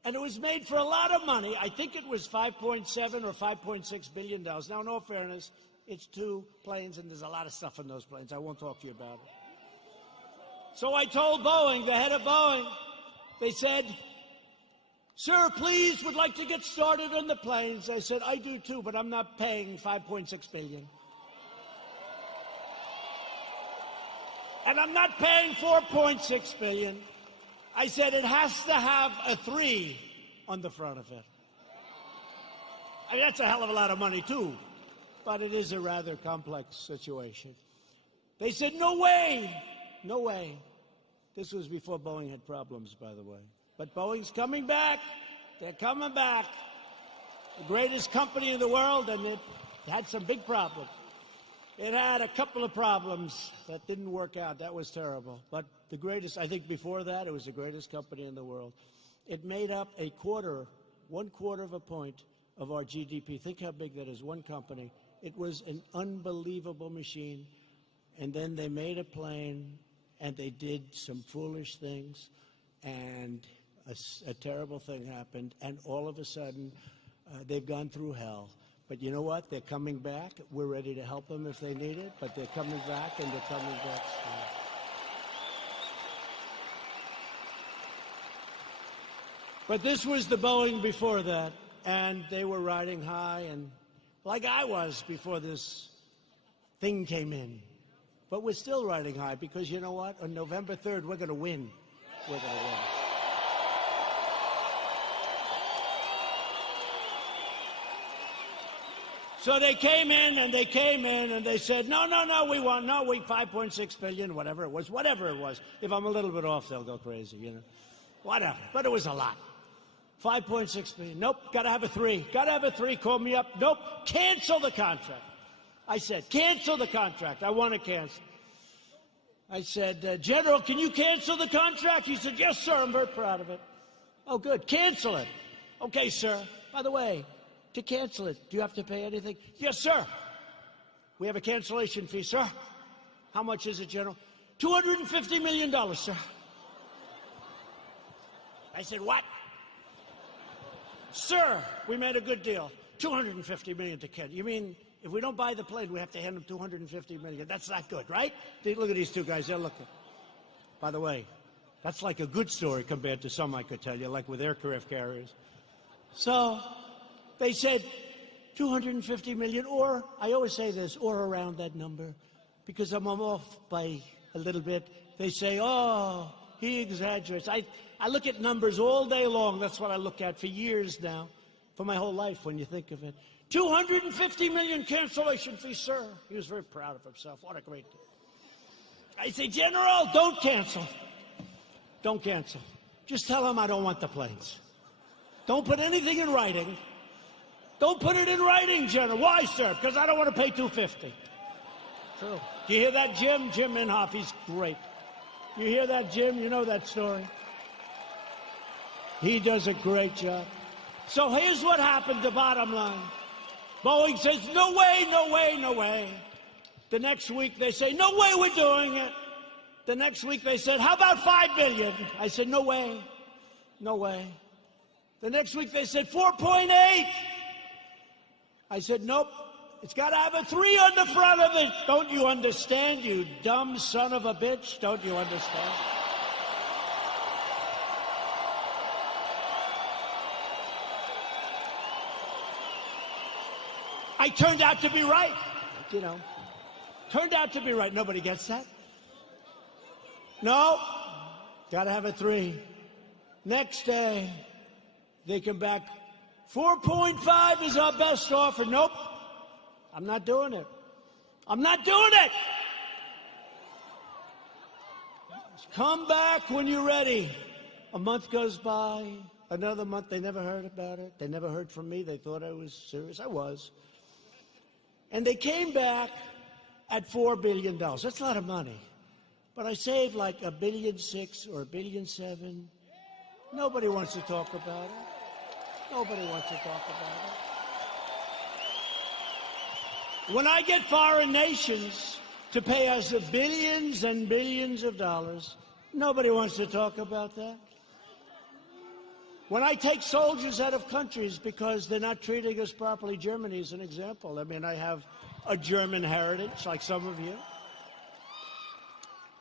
and it was made for a lot of money. I think it was $5.7 or $5.6 billion. Now, in all fairness, it's two planes, and there's a lot of stuff in those planes. I won't talk to you about it. So I told Boeing, the head of Boeing, they said, sir, please, would like to get started on the planes. I said, I do too, but I'm not paying $5.6 billion. And I'm not paying $4.6 billion. I said, it has to have a 3 on the front of it. I mean, that's a hell of a lot of money too, but it is a rather complex situation. They said, no way, no way. This was before Boeing had problems, by the way. But Boeing's coming back. They're coming back. The greatest company in the world, and it had some big problems. It had a couple of problems that didn't work out. That was terrible. But the greatest, I think before that, it was the greatest company in the world. It made up 1/4 of a point of our GDP. Think how big that is, one company. It was an unbelievable machine. And then they made a plane, and they did some foolish things, and a terrible thing happened, and all of a sudden, they've gone through hell. But you know what? They're coming back. We're ready to help them if they need it, but they're coming back, and they're coming back strong. But this was the Boeing before that, and they were riding high, and like I was before this thing came in. But we're still riding high because you know what? On November 3rd, we're going to win. We're going to win. So they came in and they said, no, we want 5.6 billion, whatever it was. If I'm a little bit off, they'll go crazy, you know. Whatever. But it was a lot. 5.6 billion. Nope, got to have a 3. Got to have a 3. Call me up. Nope, cancel the contract. I said, cancel the contract. I want to cancel. I said, General, can you cancel the contract? He said, yes, sir. I'm very proud of it. Oh, good. Cancel it. Okay, sir. By the way, to cancel it, do you have to pay anything? Yes, sir. We have a cancellation fee, sir. How much is it, General? $250 million, sir. I said, what? Sir, we made a good deal. $250 million to cancel. You mean If we don't buy the plane, we have to hand them $250 million. That's not good, right? Look at these two guys. They're looking. By the way, that's like a good story compared to some I could tell you, like with aircraft carriers. So they said $250 million, or I always say this, or around that number, because I'm off by a little bit. They say, oh, he exaggerates. I look at numbers all day long. That's what I look at for years now, for my whole life when you think of it. $250 million cancellation fee, sir. He was very proud of himself. What a great day. I say, General, don't cancel. Don't cancel. Just tell him I don't want the planes. Don't put anything in writing. Don't put it in writing, General. Why, sir? Because I don't want to pay $250. True. Do you hear that, Jim? Jim Inhofe, he's great. You hear that, Jim? You know that story. He does a great job. So here's what happened, the bottom line. Boeing says, no way, no way, no way. The next week they say, no way we're doing it. The next week they said, how about $5 billion? I said, no way, no way. The next week they said, 4.8. I said, nope, it's got to have a 3 on the front of it. Don't you understand, you dumb son of a bitch? Don't you understand? I turned out to be right, you know. Turned out to be right. Nobody gets that? No, got to have a 3. Next day, they come back, 4.5 is our best offer. Nope, I'm not doing it. I'm not doing it. Come back when you're ready. A month goes by, another month, they never heard about it. They never heard from me. They thought I was serious. I was. And they came back at $4 billion. That's a lot of money. But I saved like $1.6 billion or $1.7 billion. Nobody wants to talk about it. Nobody wants to talk about it. When I get foreign nations to pay us billions and billions of dollars, nobody wants to talk about that. When I take soldiers out of countries because they're not treating us properly, Germany is an example. I mean, I have a German heritage, like some of you.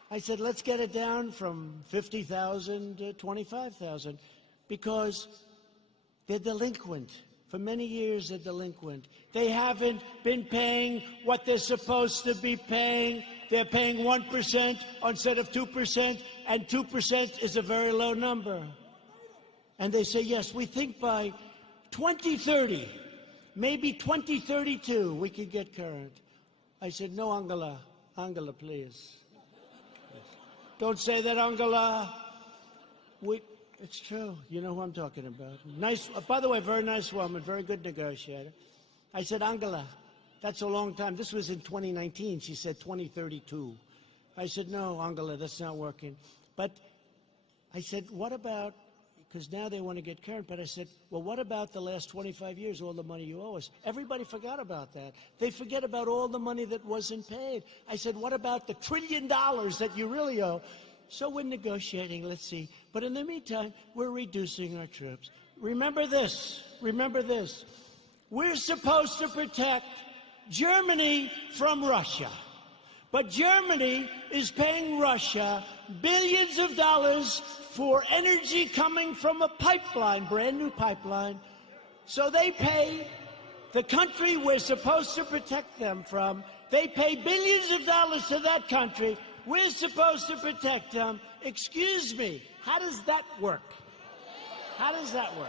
I said, let's get it down from 50,000 to 25,000 because they're delinquent. For many years, they're delinquent. They haven't been paying what they're supposed to be paying. They're paying 1% instead of 2%, and 2% is a very low number. And they say, yes, we think by 2030, maybe 2032, we could get current. I said, no, Angela. Angela, please. Yes. Don't say that, Angela. It's true. You know who I'm talking about. Nice, by the way, very nice woman, very good negotiator. I said, Angela, that's a long time. This was in 2019. She said 2032. I said, no, Angela, that's not working. But I said, what about, because now they want to get current, but I said, well, what about the last 25 years, all the money you owe us? Everybody forgot about that. They forget about all the money that wasn't paid. I said, what about the $1 trillion that you really owe? So we're negotiating, let's see. But in the meantime, we're reducing our troops. Remember this. Remember this. We're supposed to protect Germany from Russia. But Germany is paying Russia billions of dollars for energy coming from a pipeline, brand new pipeline. So they pay the country we're supposed to protect them from. They pay billions of dollars to that country. We're supposed to protect them. Excuse me, how does that work? How does that work?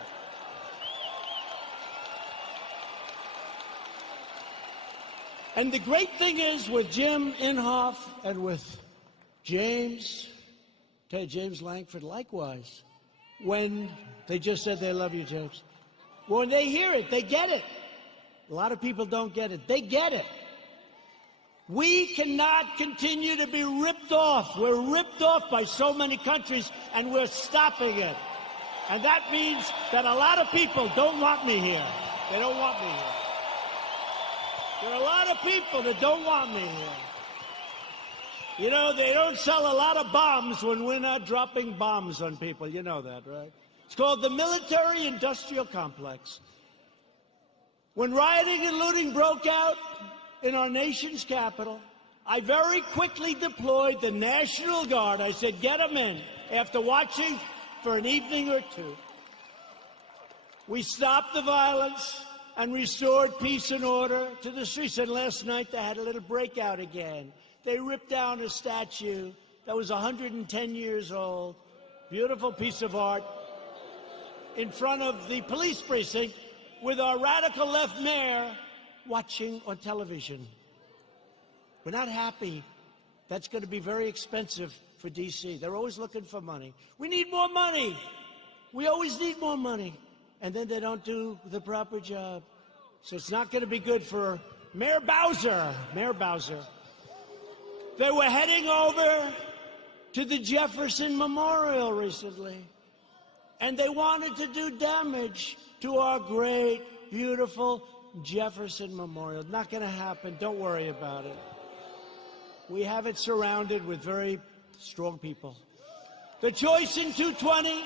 And the great thing is with Jim Inhofe and with James Langford, likewise, when they just said they love you, James, when they hear it, they get it. A lot of people don't get it. They get it. We cannot continue to be ripped off. We're ripped off by so many countries, and we're stopping it. And that means that a lot of people don't want me here. They don't want me here. There are a lot of people that don't want me here. You know, they don't sell a lot of bombs when we're not dropping bombs on people. You know that, right? It's called the military-industrial complex. When rioting and looting broke out in our nation's capital, I very quickly deployed the National Guard. I said, get them in. After watching for an evening or two, we stopped the violence and restored peace and order to the streets. And last night they had a little breakout again. They ripped down a statue that was 110 years old, beautiful piece of art, in front of the police precinct with our radical left mayor watching on television. We're not happy. That's going to be very expensive for D.C. They're always looking for money. We need more money. We always need more money. And then they don't do the proper job. So it's not going to be good for Mayor Bowser. Mayor Bowser. They were heading over to the Jefferson Memorial recently, and they wanted to do damage to our great, beautiful Jefferson Memorial. Not going to happen. Don't worry about it. We have it surrounded with very strong people. The choice in 220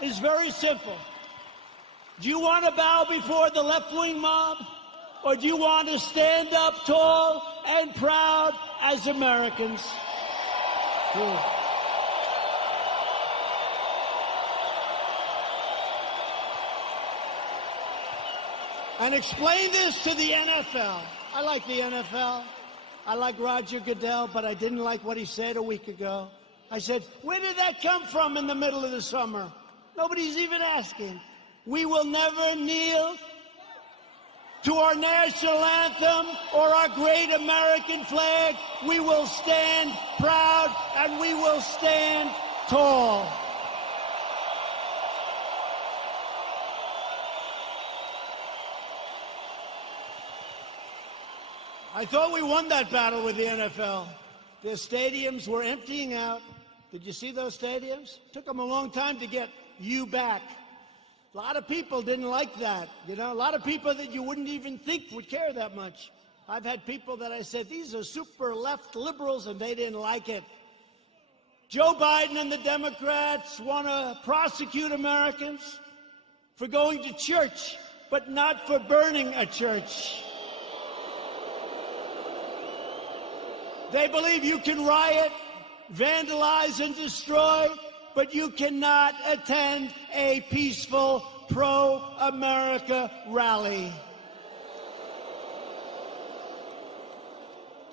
is very simple. Do you want to bow before the left-wing mob, or do you want to stand up tall and proud as Americans? And explain this to the NFL. I like the NFL. I like Roger Goodell, but I didn't like what he said a week ago. I said, where did that come from in the middle of the summer? Nobody's even asking. We will never kneel to our national anthem or our great American flag. We will stand proud and we will stand tall. I thought we won that battle with the NFL. Their stadiums were emptying out. Did you see those stadiums? Took them a long time to get you back. A lot of people didn't like that. You know, a lot of people that you wouldn't even think would care that much. I've had people that I said, these are super left liberals, and they didn't like it. Joe Biden and the Democrats want to prosecute Americans for going to church, but not for burning a church. They believe you can riot, vandalize, and destroy, but you cannot attend a peaceful pro-America rally.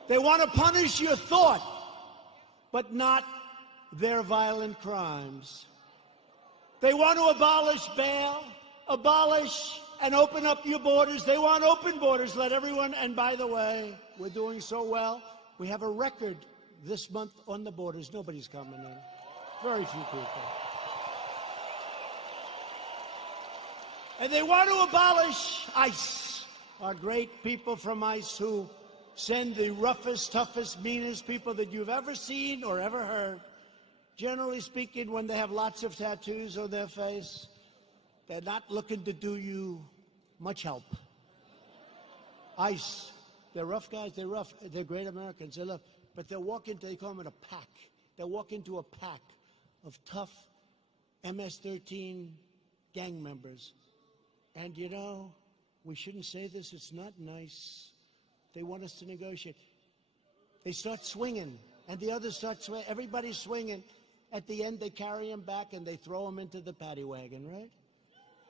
They want to punish your thought, but not their violent crimes. They want to abolish bail, abolish and open up your borders. They want open borders, let everyone, and by the way, we're doing so well. We have a record this month on the borders. Nobody's coming in. Very few people. And they want to abolish ICE, our great people from ICE who send the roughest, toughest, meanest people that you've ever seen or ever heard. Generally speaking, when they have lots of tattoos on their face, they're not looking to do you much help. ICE, they're rough guys, they're rough, they're great Americans, they love, but they walk into, they call them a pack. They walk into a pack of tough MS-13 gang members. And you know, we shouldn't say this, it's not nice. They want us to negotiate. They start swinging, and the others start swinging. Everybody's swinging. At the end, they carry them back, and they throw them into the paddy wagon, right?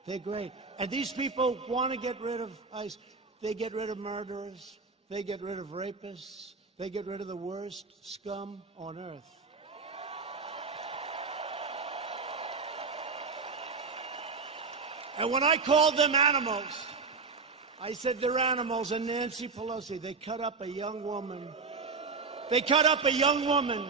They're great. And these people want to get rid of ICE. They get rid of murderers. They get rid of rapists. They get rid of the worst scum on earth. And when I called them animals, I said they're animals. And Nancy Pelosi, they cut up a young woman. They cut up a young woman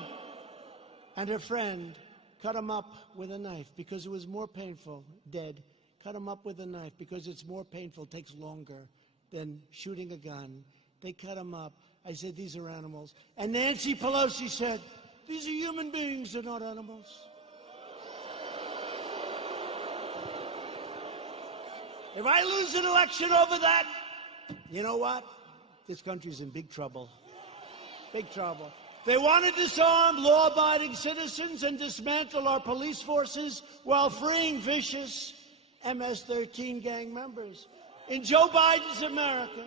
and her friend, cut them up with a knife because it was more painful, dead. Cut them up with a knife because it's more painful, takes longer than shooting a gun. They cut them up. I said, these are animals. And Nancy Pelosi said, these are human beings, they're not animals. If I lose an election over that, you know what? This country's in big trouble. Big trouble. They want to disarm law-abiding citizens and dismantle our police forces while freeing vicious MS-13 gang members. In Joe Biden's America,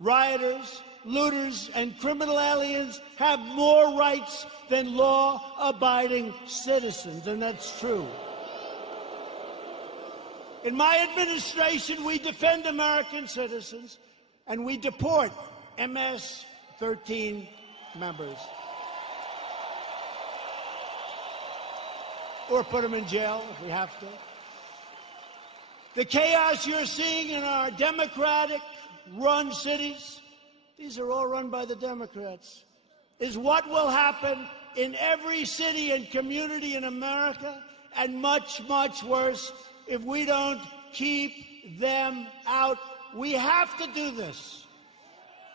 rioters, looters, and criminal aliens have more rights than law-abiding citizens, and that's true. In my administration, we defend American citizens, and we deport MS-13 members. Or put them in jail if we have to. The chaos you're seeing in our Democratic-run cities, these are all run by the Democrats, is what will happen in every city and community in America, and much, much worse if we don't keep them out. We have to do this.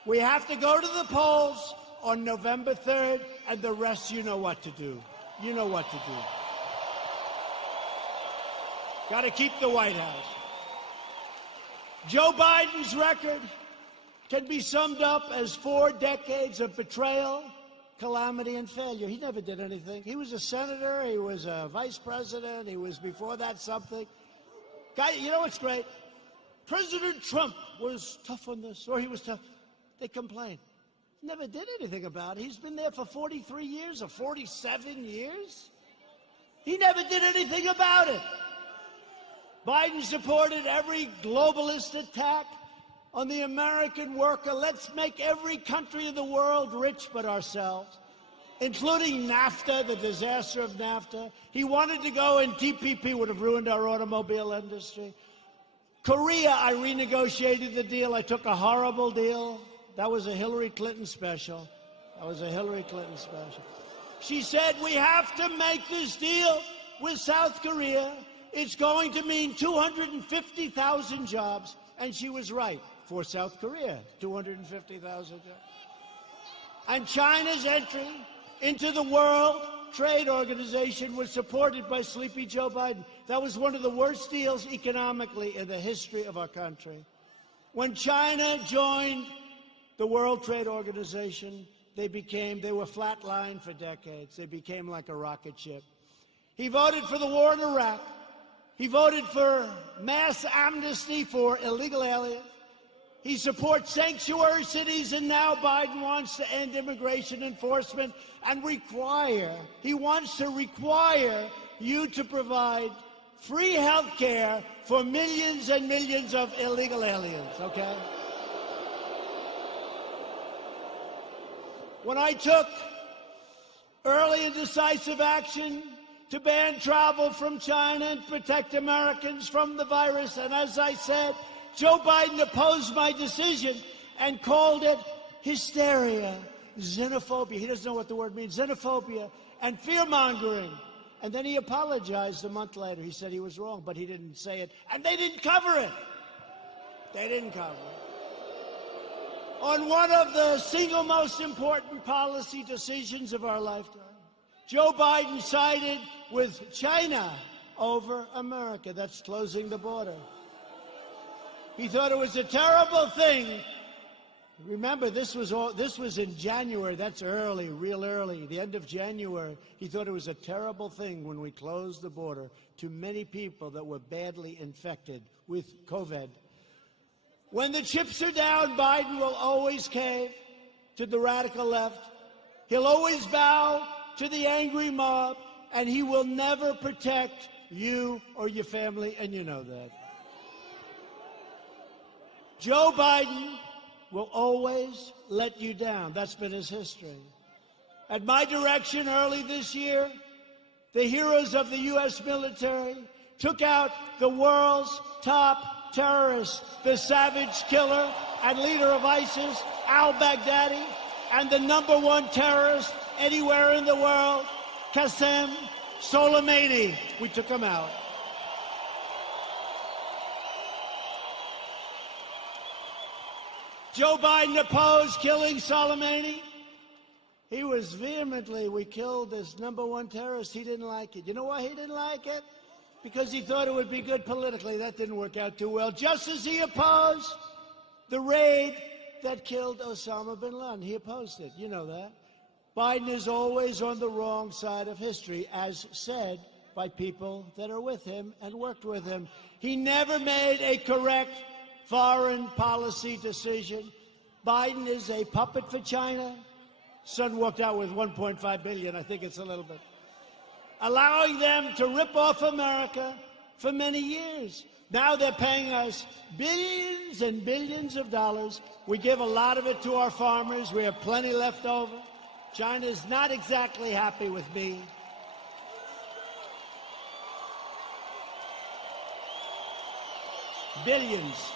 We have to go to the polls on November 3rd, and the rest, you know what to do. You know what to do. Got to keep the White House. Joe Biden's record can be summed up as 4 decades of betrayal, calamity, and failure. He never did anything. He was a senator. He was a vice president. He was, before that, something. Guy, you know what's great? President Trump was tough on this, or he was tough. They complained. Never did anything about it. He's been there for 43 years or 47 years. He never did anything about it. Biden supported every globalist attack on the American worker. Let's make every country in the world rich but ourselves, including NAFTA, the disaster of NAFTA. He wanted to go, and TPP would have ruined our automobile industry. Korea, I renegotiated the deal. I took a horrible deal. That was a Hillary Clinton special. That was a Hillary Clinton special. She said, we have to make this deal with South Korea. It's going to mean 250,000 jobs. And she was right. For South Korea, 250,000 jobs. And China's entry into the World Trade Organization was supported by Sleepy Joe Biden. That was one of the worst deals economically in the history of our country. When China joined the World Trade Organization, they were flatlined for decades. They became like a rocket ship. He voted for the war in Iraq. He voted for mass amnesty for illegal aliens. He supports sanctuary cities, and now Biden wants to end immigration enforcement and he wants to require you to provide free health care for millions and millions of illegal aliens, okay? When I took early and decisive action to ban travel from China and protect Americans from the virus, and as I said, Joe Biden opposed my decision and called it hysteria, xenophobia. He doesn't know what the word means, xenophobia, and fear-mongering. And then he apologized a month later. He said he was wrong, but he didn't say it. And they didn't cover it. They didn't cover it. On one of the single most important policy decisions of our lifetime, Joe Biden sided with China over America. That's closing the border. He thought it was a terrible thing. Remember, this was in January. That's early, real early, the end of January. He thought it was a terrible thing when we closed the border to many people that were badly infected with COVID. When the chips are down, Biden will always cave to the radical left. He'll always bow to the angry mob, and he will never protect you or your family, and you know that. Joe Biden will always let you down. That's been his history. At my direction early this year, the heroes of the U.S. military took out the world's top terrorist, the savage killer and leader of ISIS, al-Baghdadi, and the #1 terrorist anywhere in the world, Qasem Soleimani. We took him out. Joe Biden opposed killing Soleimani. He was vehemently, we killed this #1 terrorist. He didn't like it. You know why he didn't like it? Because he thought it would be good politically. That didn't work out too well. Just as he opposed the raid that killed Osama bin Laden. He opposed it. You know that. Biden is always on the wrong side of history, as said by people that are with him and worked with him. He never made a correct foreign policy decision. Biden is a puppet for China. Son walked out with $1.5 billion. I think it's a little bit. Allowing them to rip off America for many years. Now they're paying us billions and billions of dollars. We give a lot of it to our farmers. We have plenty left over. China's not exactly happy with me. Billions.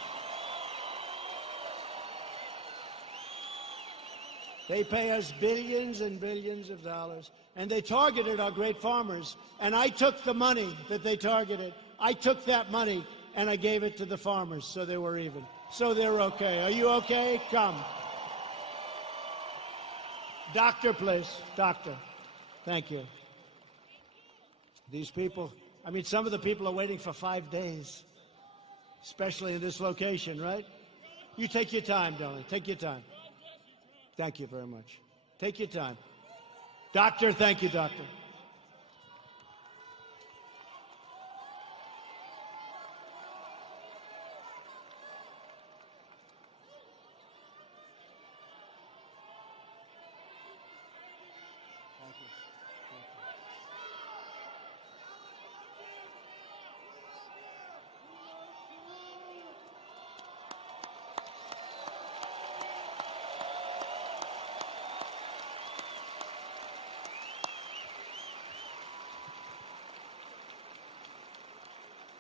They pay us billions and billions of dollars, and they targeted our great farmers. And I took the money that they targeted. I took that money, and I gave it to the farmers, so they were even. So they're okay. Are you okay? Come. Doctor, please. Doctor. Thank you. These people, I mean, some of the people are waiting for 5 days, especially in this location, right? You take your time, darling. Take your time. Thank you very much. Take your time. Doctor, thank you, doctor.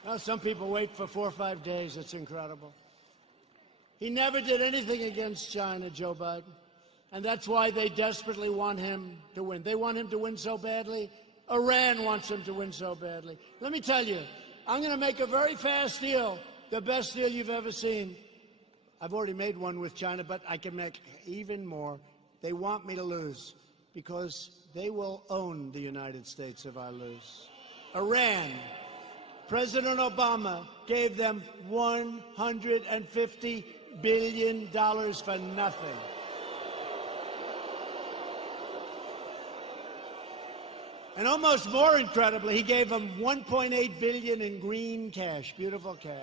Now, some people wait for 4 or 5 days. It's incredible. He never did anything against China, Joe Biden. And that's why they desperately want him to win. They want him to win so badly. Iran wants him to win so badly. Let me tell you, I'm going to make a very fast deal, the best deal you've ever seen. I've already made one with China, but I can make even more. They want me to lose because they will own the United States if I lose. Iran. President Obama gave them $150 billion for nothing. And almost more incredibly, he gave them $1.8 billion in green cash, beautiful cash.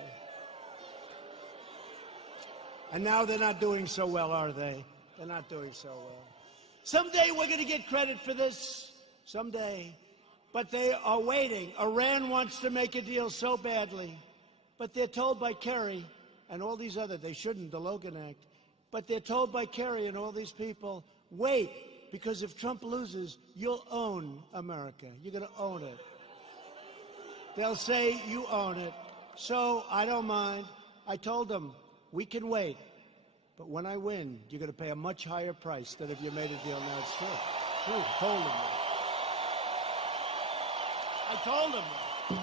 And now they're not doing so well, are they? They're not doing so well. Someday we're going to get credit for this. Someday. But they are waiting. Iran wants to make a deal so badly. But they're told by Kerry and all these other, they shouldn't, the Logan Act. But they're told by Kerry and all these people, wait, because if Trump loses, you'll own America. You're going to own it. They'll say you own it. So I don't mind. I told them, we can wait. But when I win, you're going to pay a much higher price than if you made a deal now. It's true. True. Told them that. I told him that.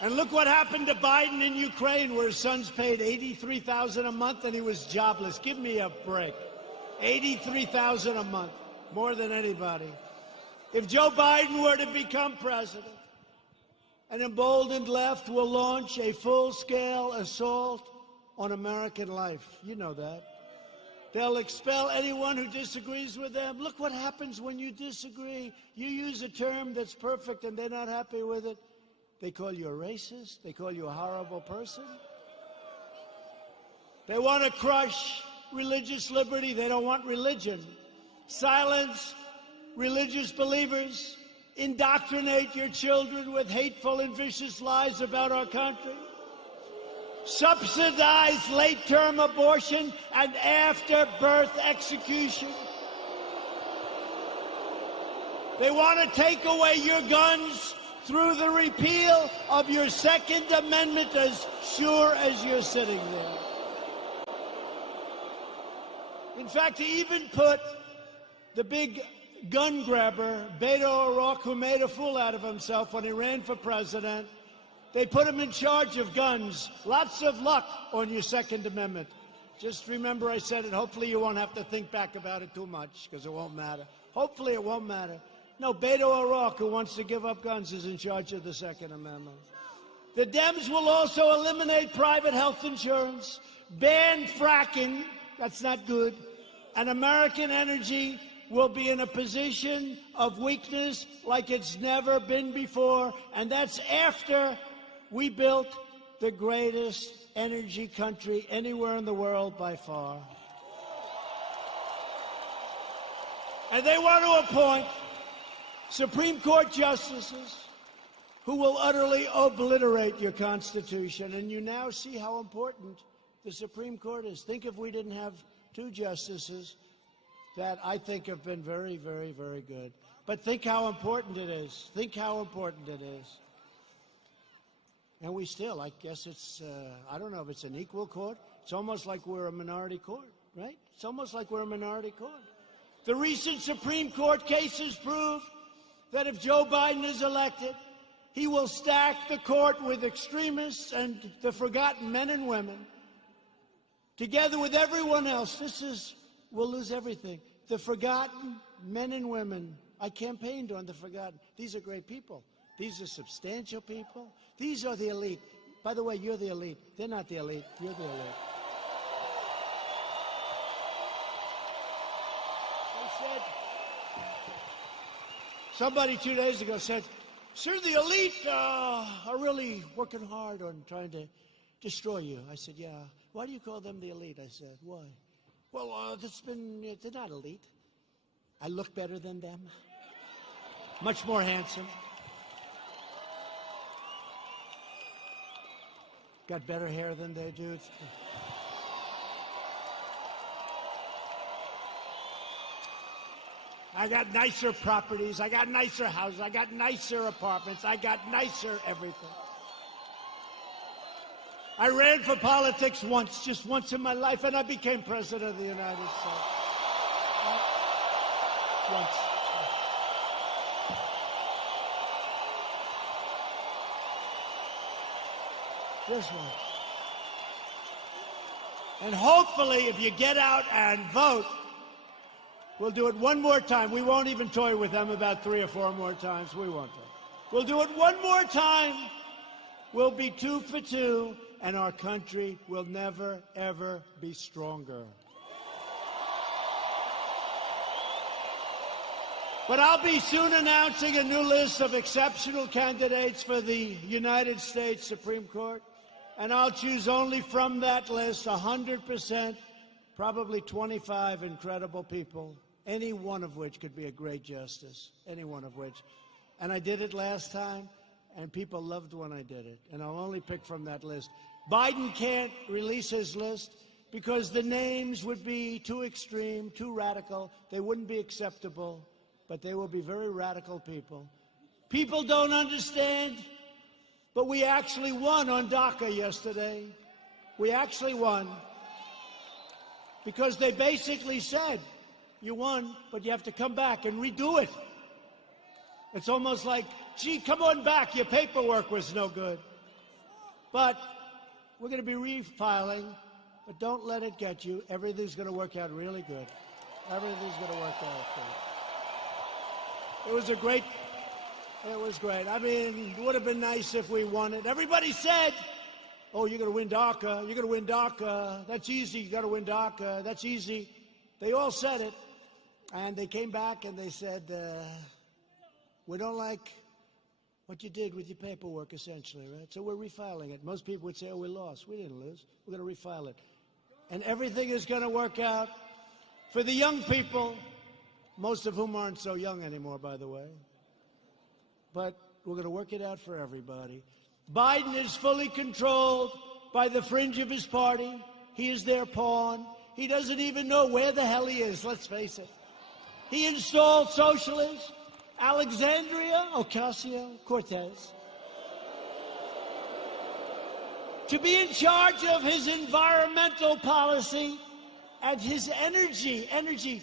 And look what happened to Biden in Ukraine, where his son's paid $83,000 a month and he was jobless. Give me a break. $83,000 a month, more than anybody. If Joe Biden were to become president, an emboldened left will launch a full-scale assault on American life. You know that. They'll expel anyone who disagrees with them. Look what happens when you disagree. You use a term that's perfect and they're not happy with it. They call you a racist. They call you a horrible person. They want to crush religious liberty. They don't want religion. Silence religious believers. Indoctrinate your children with hateful and vicious lies about our country. Subsidize late-term abortion and after-birth execution. They want to take away your guns through the repeal of your Second Amendment as sure as you're sitting there. In fact, he even put the big gun grabber, Beto O'Rourke, who made a fool out of himself when he ran for president, they put him in charge of guns. Lots of luck on your Second Amendment. Just remember I said it. Hopefully you won't have to think back about it too much, because it won't matter. Hopefully it won't matter. No, Beto O'Rourke, who wants to give up guns, is in charge of the Second Amendment. The Dems will also eliminate private health insurance, ban fracking, that's not good, and American energy will be in a position of weakness like it's never been before, and that's after We built the greatest energy country anywhere in the world by far. And they want to appoint Supreme Court justices who will utterly obliterate your Constitution. And you now see how important the Supreme Court is. Think if we didn't have two justices that I think have been very, very, very good. But think how important it is. Think how important it is. And we still, I guess it's, I don't know if it's an equal court. It's almost like we're a minority court, right? It's almost like we're a minority court. The recent Supreme Court cases prove that if Joe Biden is elected, he will stack the court with extremists and the forgotten men and women. Together with everyone else, we'll lose everything. The forgotten men and women. I campaigned on the forgotten. These are great people. These are substantial people. These are the elite. By the way, you're the elite. They're not the elite. You're the elite. They said, somebody 2 days ago said, sir, the elite are really working hard on trying to destroy you. I said, yeah. Why do you call them the elite? I said, why? Well, they're not elite. I look better than them. Much more handsome. Got better hair than they do. I got nicer properties. I got nicer houses. I got nicer apartments. I got nicer everything. I ran for politics once, just once in my life, and I became president of the United States. Once. Just once. And hopefully, if you get out and vote, we'll do it one more time. We won't even toy with them about 3 or 4 more times. We won't. We'll do it one more time. We'll be 2 for 2, and our country will never, ever be stronger. But I'll be soon announcing a new list of exceptional candidates for the United States Supreme Court, and I'll choose only from that list 100%, probably 25 incredible people, any one of which could be a great justice, any one of which. And I did it last time, and people loved when I did it, and I'll only pick from that list. Biden can't release his list because the names would be too extreme, too radical. They wouldn't be acceptable, but they will be very radical people. People don't understand, but we actually won on DACA yesterday. We actually won because they basically said, you won, but you have to come back and redo it. It's almost like, gee, come on back, your paperwork was no good. But we're going to be refiling, but don't let it get you. Everything's going to work out really good. Everything's going to work out good. It was great. I mean, it would have been nice if we won it. Everybody said, oh, you're going to win DACA. You're going to win DACA. That's easy. You got to win DACA. That's easy. They all said it. And they came back and they said, we don't like what you did with your paperwork, essentially, right? So we're refiling it. Most people would say, oh, we lost. We didn't lose. We're going to refile it. And everything is going to work out for the young people, most of whom aren't so young anymore, by the way. But we're going to work it out for everybody. Biden is fully controlled by the fringe of his party. He is their pawn. He doesn't even know where the hell he is, let's face it. He installed socialists, Alexandria Ocasio-Cortez, to be in charge of his environmental policy and his energy.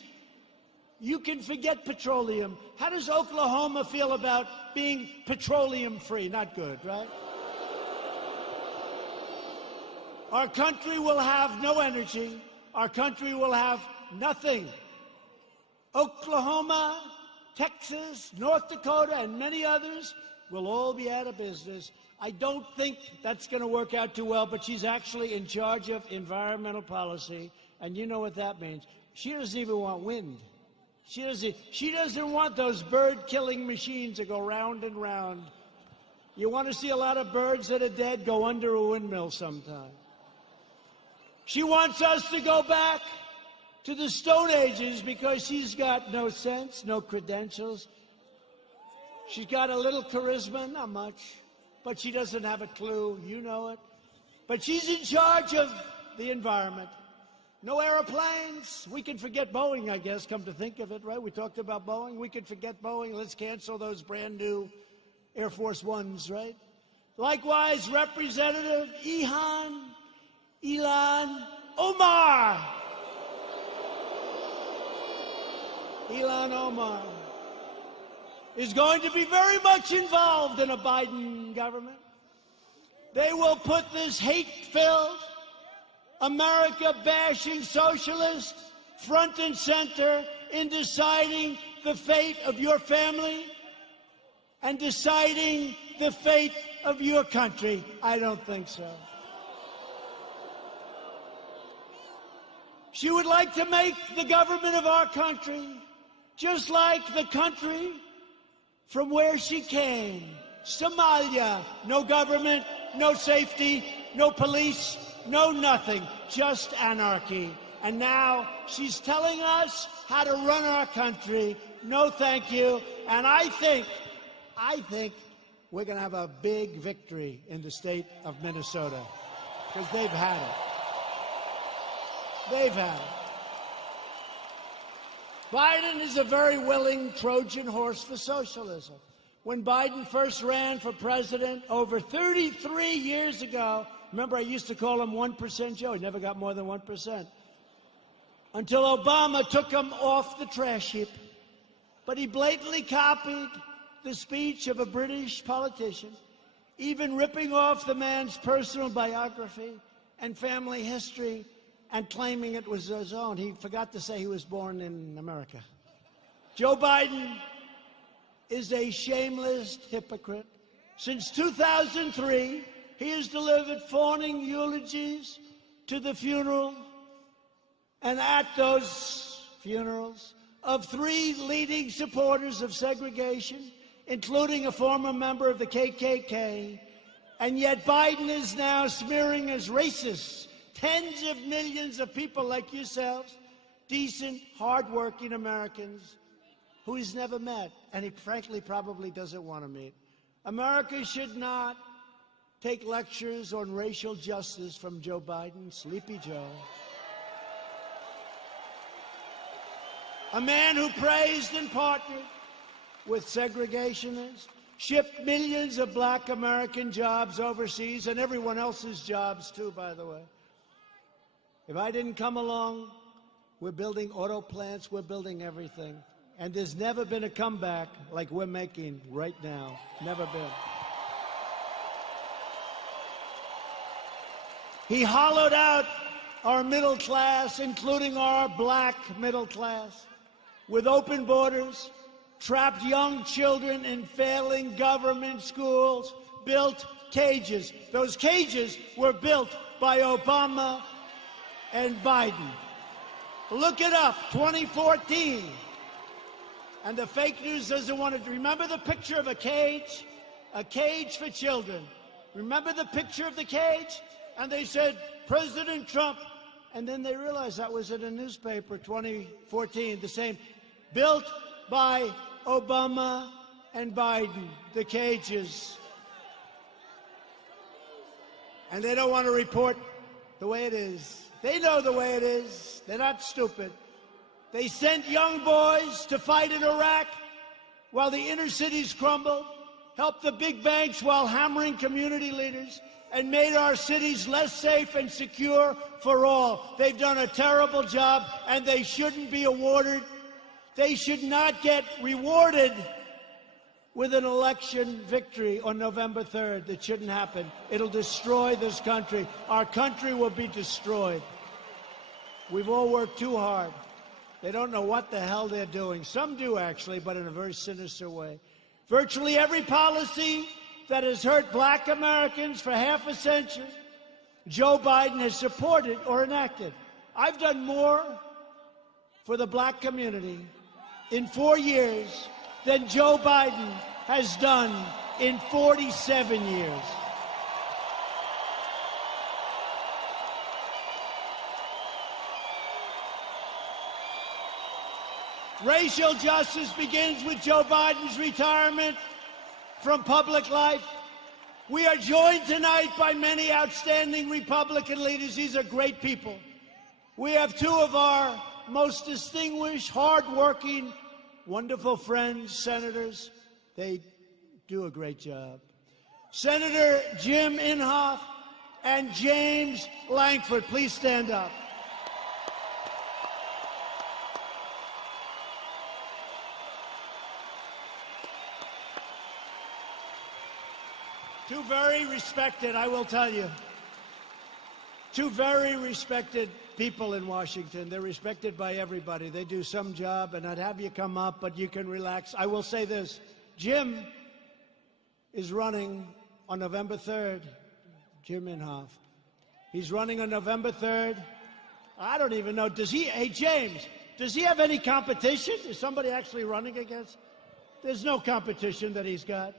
You can forget petroleum. How does Oklahoma feel about being petroleum-free? Not good, right? Our country will have no energy. Our country will have nothing. Oklahoma, Texas, North Dakota, and many others will all be out of business. I don't think that's going to work out too well, but she's actually in charge of environmental policy, and you know what that means. She doesn't even want wind. She doesn't want those bird-killing machines that go round and round. You want to see a lot of birds that are dead? Go under a windmill sometime. She wants us to go back to the Stone Ages because she's got no sense, no credentials. She's got a little charisma, not much, but she doesn't have a clue. You know it. But she's in charge of the environment. No airplanes. We can forget Boeing, I guess, come to think of it, right? We talked about Boeing. We could forget Boeing. Let's cancel those brand new Air Force Ones, right? Likewise, Representative Ilhan Omar. Ilhan Omar is going to be very much involved in a Biden government. They will put this hate-filled, America-bashing socialist front and center in deciding the fate of your family and deciding the fate of your country. I don't think so. She would like to make the government of our country just like the country from where she came, Somalia. No government, no safety, no police, no nothing, just anarchy. And now she's telling us how to run our country. No thank you. And I think we're going to have a big victory in the state of Minnesota because they've had it. They've had it. Biden is a very willing Trojan horse for socialism. When Biden first ran for president over 33 years ago, remember I used to call him 1% Joe. He never got more than 1%. Until Obama took him off the trash heap. But he blatantly copied the speech of a British politician, even ripping off the man's personal biography and family history and claiming it was his own. He forgot to say he was born in America. Joe Biden is a shameless hypocrite. Since 2003, he has delivered fawning eulogies to the funeral and at those funerals of 3 leading supporters of segregation, including a former member of the KKK. And yet Biden is now smearing as racist tens of millions of people like yourselves, decent, hardworking Americans who he's never met, and he frankly probably doesn't want to meet. America should not take lectures on racial justice from Joe Biden, Sleepy Joe. A man who praised and partnered with segregationists, shipped millions of black American jobs overseas, and everyone else's jobs too, by the way. If I didn't come along, we're building auto plants, we're building everything. And there's never been a comeback like we're making right now. Never been. He hollowed out our middle class, including our black middle class, with open borders, trapped young children in failing government schools, built cages. Those cages were built by Obama and Biden. Look it up, 2014. And the fake news doesn't want to remember the picture of a cage for children. Remember the picture of the cage? And they said, President Trump. And then they realized that was in a newspaper, 2014, the same. Built by Obama and Biden, the cages. And they don't want to report the way it is. They know the way it is. They're not stupid. They sent young boys to fight in Iraq while the inner cities crumbled, helped the big banks while hammering community leaders, and made our cities less safe and secure for all. They've done a terrible job, and they shouldn't be awarded. They should not get rewarded with an election victory on November 3rd. That shouldn't happen. It'll destroy this country. Our country will be destroyed. We've all worked too hard. They don't know what the hell they're doing. Some do, actually, but in a very sinister way. Virtually every policy that has hurt black Americans for half a century, Joe Biden has supported or enacted. I've done more for the black community in 4 years than Joe Biden has done in 47 years. Racial justice begins with Joe Biden's retirement from public life. We are joined tonight by many outstanding Republican leaders. These are great people. We have two of our most distinguished, hardworking, wonderful friends, senators. They do a great job. Senator Jim Inhofe and James Lankford, please stand up. Two very respected, I will tell you, two very respected people in Washington. They're respected by everybody. They do some job, and I'd have you come up, but you can relax. I will say this. Jim is running on November 3rd. Jim Inhofe. He's running on November 3rd. I don't even know. Does he, hey, James, does he have any competition? Is somebody actually running against? There's no competition that he's got.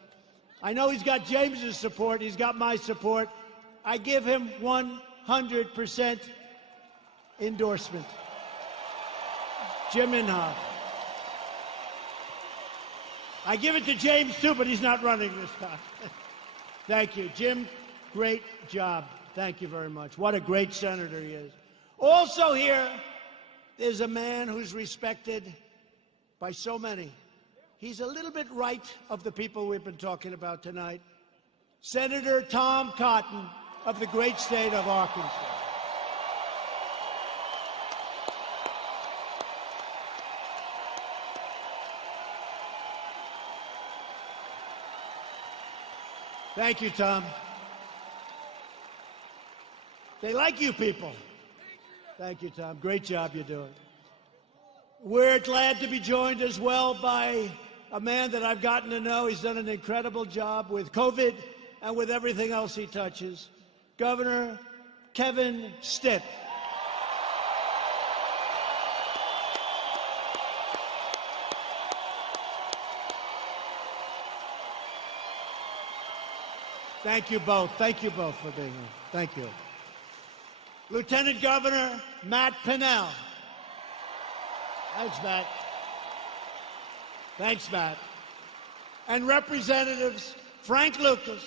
I know he's got James's support. He's got my support. I give him 100% endorsement. Jim Inhofe. I give it to James, too, but he's not running this time. Thank you. Jim, great job. Thank you very much. What a great senator he is. Also here is a man who's respected by so many. He's a little bit right of the people we've been talking about tonight. Senator Tom Cotton of the great state of Arkansas. Thank you, Tom. They like you people. Thank you, Tom. Great job you're doing. We're glad to be joined as well by a man that I've gotten to know. He's done an incredible job with COVID and with everything else he touches. Governor Kevin Stitt. Thank you both. Thank you both for being here. Thank you. Lieutenant Governor Matt Pinnell. Thanks, Matt. Thanks, Matt. And Representatives Frank Lucas,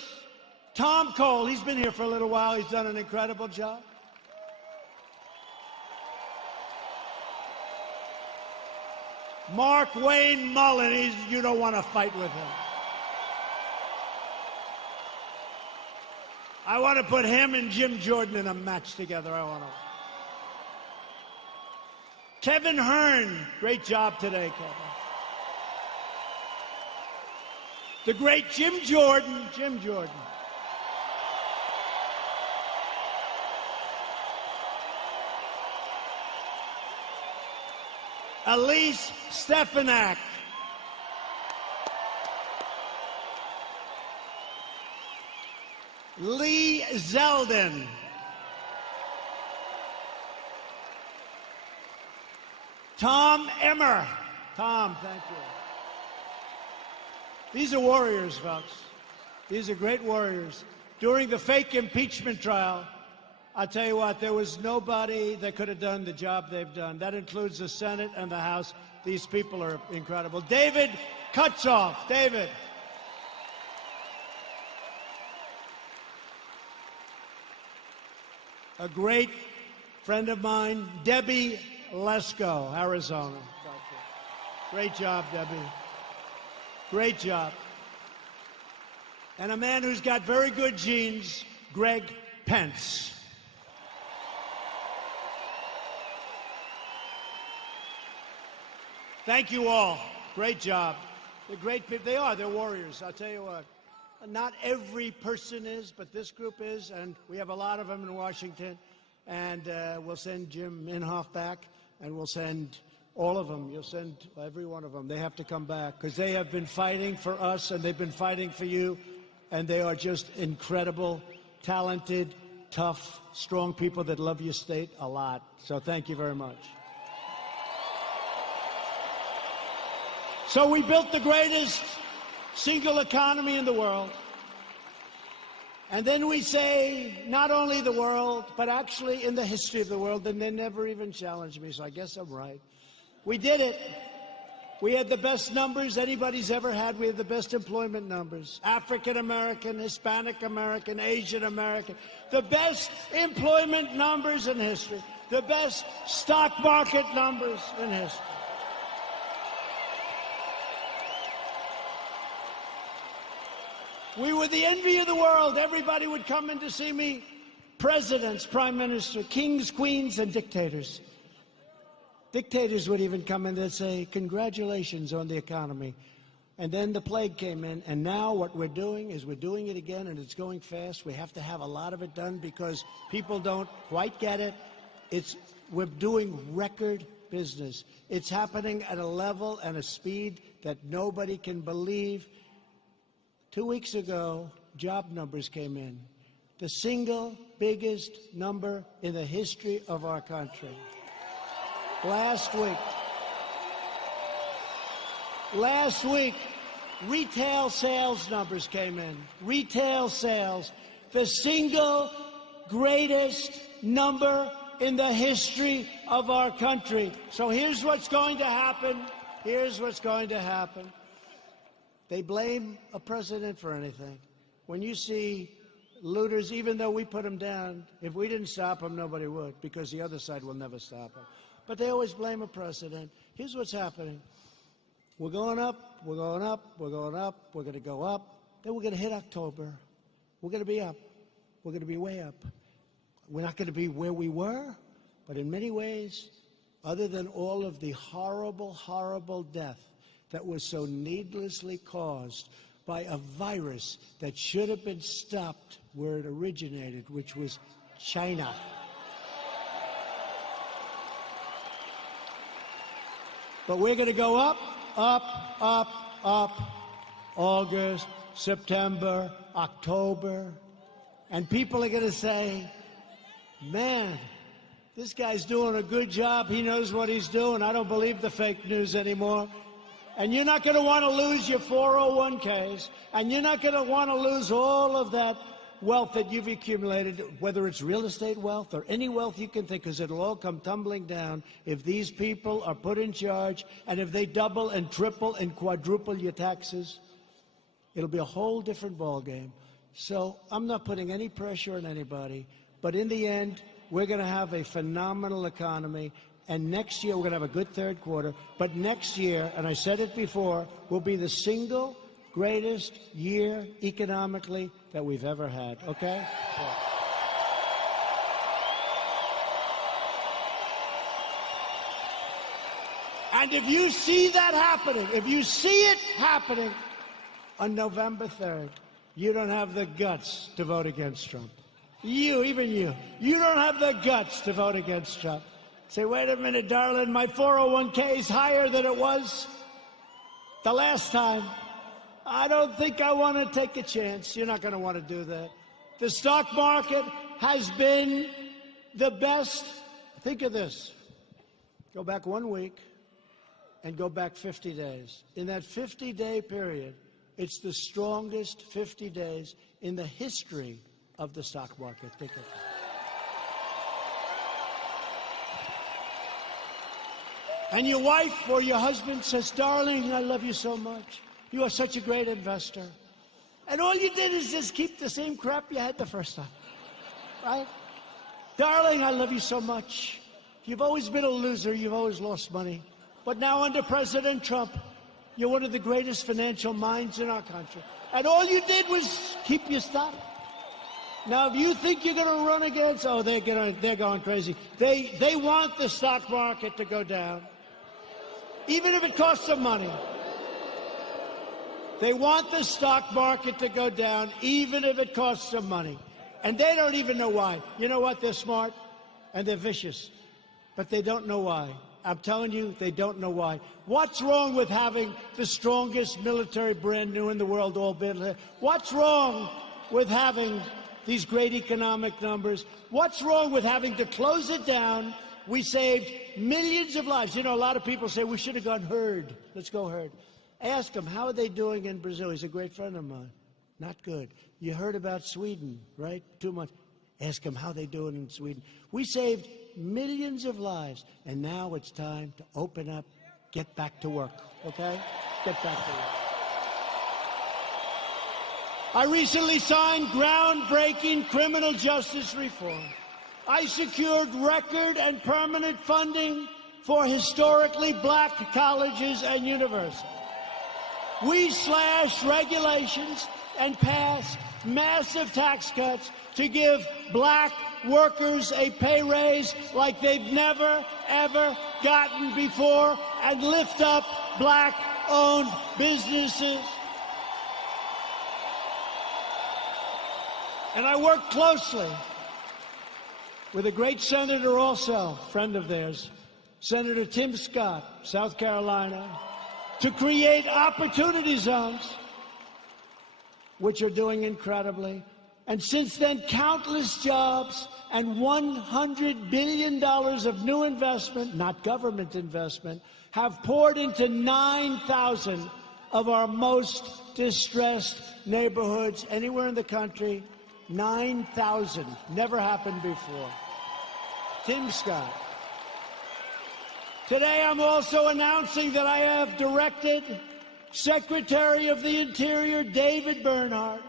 Tom Cole, he's been here for a little while. He's done an incredible job. Mark Wayne Mullen, you don't want to fight with him. I want to put him and Jim Jordan in a match together. I want to. Kevin Hearn, great job today, Kevin. The great Jim Jordan, Elise Stefanik. Lee Zeldin. Tom Emmer. Tom, thank you. These are warriors, folks. These are great warriors. During the fake impeachment trial, I'll tell you what, there was nobody that could have done the job they've done. That includes the Senate and the House. These people are incredible. David Kutzoff. David. A great friend of mine, Debbie Lesko, Arizona. Great job, Debbie. Great job. And a man who's got very good genes, Greg Pence. Thank you all. Great job. They're great people. They are. They're warriors. I'll tell you what. Not every person is, but this group is, and we have a lot of them in Washington. And we'll send Jim Inhofe back, and we'll send all of them. You'll send every one of them. They have to come back because they have been fighting for us, and they've been fighting for you, and they are just incredible, talented, tough, strong people that love your state a lot. So thank you very much. So we built the greatest single economy in the world. And then we say, not only the world, but actually in the history of the world, and they never even challenged me, so I guess I'm right. We did it. We had the best numbers anybody's ever had. We had the best employment numbers. African American, Hispanic American, Asian American. The best employment numbers in history. The best stock market numbers in history. We were the envy of the world. Everybody would come in to see me. Presidents, prime minister, kings, queens, and dictators. Dictators would even come in and say, congratulations on the economy. And then the plague came in, and now what we're doing is we're doing it again, and it's going fast. We have to have a lot of it done because people don't quite get it. We're doing record business. It's happening at a level and a speed that nobody can believe. 2 weeks ago, job numbers came in. The single biggest number in the history of our country. Last week, retail sales numbers came in. Retail sales, the single greatest number in the history of our country. So here's what's going to happen. Here's what's going to happen. They blame a president for anything. When you see looters, even though we put them down, if we didn't stop them, nobody would, because the other side will never stop them. But they always blame a president. Here's what's happening. We're going up, we're going up, we're going up, we're going to go up. Then we're going to hit October. We're going to be up. We're going to be way up. We're not going to be where we were, but in many ways, other than all of the horrible, horrible death that was so needlessly caused by a virus that should have been stopped where it originated, which was China. But we're going to go up, up, up, up, August, September, October. And people are going to say, man, this guy's doing a good job. He knows what he's doing. I don't believe the fake news anymore. And you're not going to want to lose your 401ks. And you're not going to want to lose all of that wealth that you've accumulated, whether it's real estate wealth or any wealth you can think, because it'll all come tumbling down if these people are put in charge, and if they double and triple and quadruple your taxes. It'll be a whole different ballgame. So I'm not putting any pressure on anybody, but in the end, we're going to have a phenomenal economy, and next year we're going to have a good third quarter, but next year, and I said it before, will be the single greatest year economically that we've ever had, okay? Yeah. And if you see that happening, if you see it happening on November 3rd, you don't have the guts to vote against Trump. Even you don't have the guts to vote against Trump. Say, wait a minute, darling, my 401k is higher than it was the last time. I don't think I want to take a chance. You're not going to want to do that. The stock market has been the best. Think of this. Go back 1 week and go back 50 days. In that 50-day period, it's the strongest 50 days in the history of the stock market. Think of it. And your wife or your husband says, darling, I love you so much. You are such a great investor. And all you did is just keep the same crap you had the first time. Right? Darling, I love you so much. You've always been a loser. You've always lost money. But now under President Trump, you're one of the greatest financial minds in our country. And all you did was keep your stock. Now, if you think you're going to run against, they're going crazy. They want the stock market to go down, even if it costs them money. They want the stock market to go down, even if it costs them money. And they don't even know why. You know what? They're smart and they're vicious, but they don't know why. I'm telling you, they don't know why. What's wrong with having the strongest military brand new in the world all built? What's wrong with having these great economic numbers? What's wrong with having to close it down? We saved millions of lives. You know, a lot of people say we should have gone herd. Let's go herd. Ask him, how are they doing in Brazil? He's a great friend of mine. Not good. You heard about Sweden, right? 2 months. Ask him how they doing in Sweden. We saved millions of lives, and now it's time to open up, get back to work, okay? Get back to work. I recently signed groundbreaking criminal justice reform. I secured record and permanent funding for historically black colleges and universities. We slashed regulations and passed massive tax cuts to give black workers a pay raise like they've never, ever gotten before, and lift up black-owned businesses. And I worked closely with a great senator also, friend of theirs, Senator Tim Scott, South Carolina, to create opportunity zones, which are doing incredibly. And since then, countless jobs and $100 billion of new investment, not government investment, have poured into 9,000 of our most distressed neighborhoods anywhere in the country. 9,000. Never happened before. Tim Scott. Today, I'm also announcing that I have directed Secretary of the Interior David Bernhardt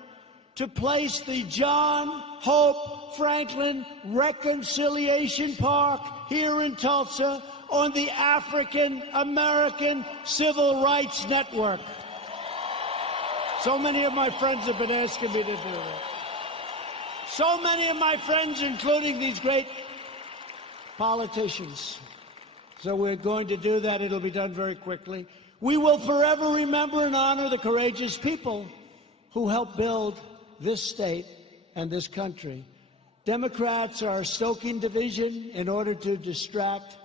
to place the John Hope Franklin Reconciliation Park here in Tulsa on the African American Civil Rights Network. So many of my friends have been asking me to do that. So many of my friends, including these great politicians. So we're going to do that. It'll be done very quickly. We will forever remember and honor the courageous people who helped build this state and this country. Democrats are stoking division in order to distract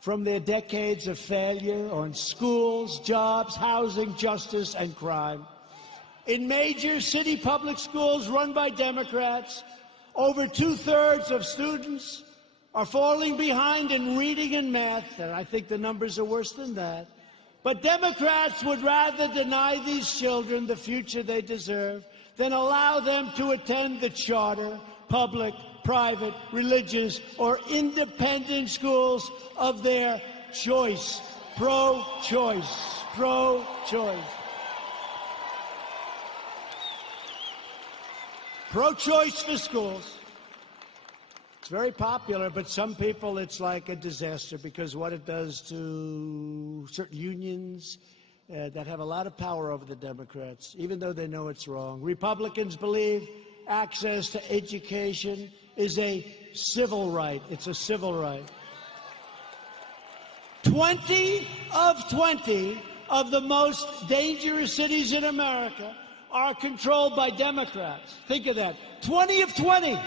from their decades of failure on schools, jobs, housing, justice, and crime. In major city public schools run by Democrats, over 2/3 of students are falling behind in reading and math, and I think the numbers are worse than that. But Democrats would rather deny these children the future they deserve than allow them to attend the charter, public, private, religious, or independent schools of their choice. Pro-choice. Pro-choice. Pro-choice for schools. It's very popular, but some people it's like a disaster because what it does to certain unions that have a lot of power over the Democrats, even though they know it's wrong. Republicans believe access to education is a civil right. It's a civil right. 20 of the most dangerous cities in America are controlled by Democrats. Think of that. 20 of 20.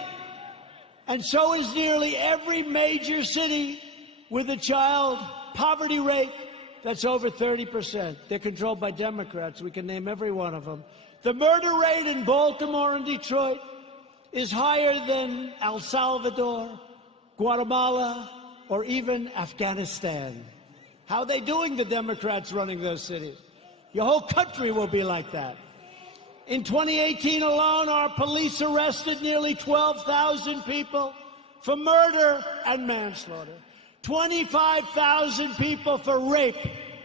And so is nearly every major city with a child poverty rate that's over 30%. They're controlled by Democrats. We can name every one of them. The murder rate in Baltimore and Detroit is higher than El Salvador, Guatemala, or even Afghanistan. How are they doing, the Democrats running those cities? Your whole country will be like that. In 2018 alone, our police arrested nearly 12,000 people for murder and manslaughter, 25,000 people for rape,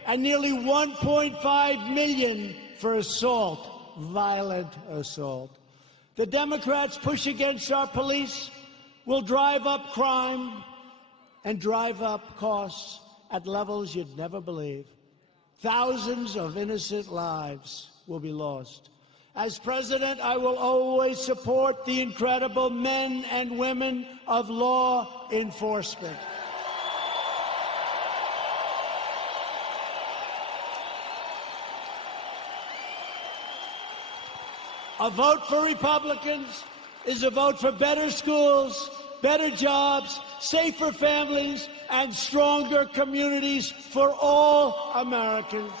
and nearly 1.5 million for assault, violent assault. The Democrats' push against our police will drive up crime and drive up costs at levels you'd never believe. Thousands of innocent lives will be lost. As president, I will always support the incredible men and women of law enforcement. A vote for Republicans is a vote for better schools, better jobs, safer families, and stronger communities for all Americans.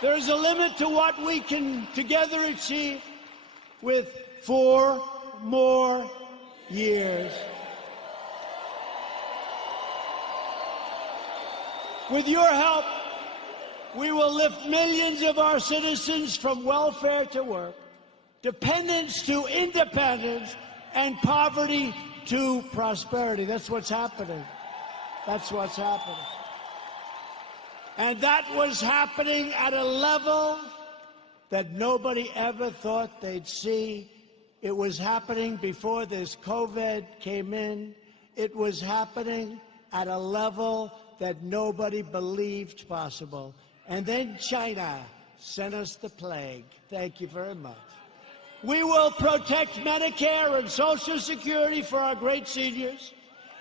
There is a limit to what we can together achieve with 4 more years. With your help, We will lift millions of our citizens from welfare to work, dependence to independence, and poverty to prosperity. That's what's happening. That's what's happening. And that was happening at a level that nobody ever thought they'd see. It was happening before this COVID came in. It was happening at a level that nobody believed possible. And then China sent us the plague. Thank you very much. We will protect Medicare and Social Security for our great seniors,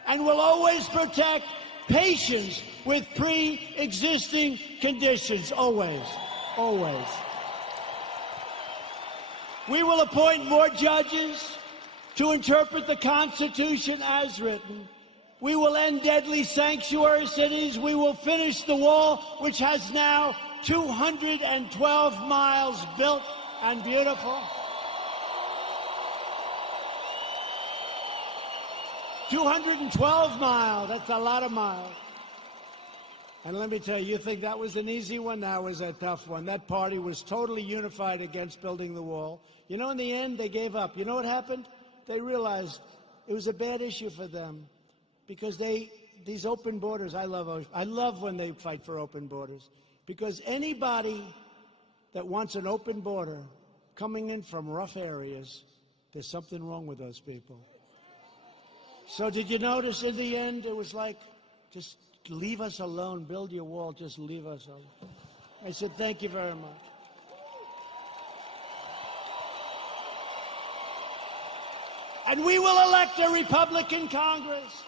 and will always protect patients with pre-existing conditions. Always. Always. We will appoint more judges to interpret the Constitution as written. We will end deadly sanctuary cities. We will finish the wall, which has now 212 miles built and beautiful. 212 miles. That's a lot of miles. And let me tell you, you think that was an easy one? That was a tough one. That party was totally unified against building the wall. You know, in the end, they gave up. You know what happened? They realized it was a bad issue for them. Because these open borders, I love when they fight for open borders. Because anybody that wants an open border coming in from rough areas, there's something wrong with those people. So did you notice in the end, it was like, just leave us alone, build your wall, just leave us alone. I said, thank you very much. And we will elect a Republican Congress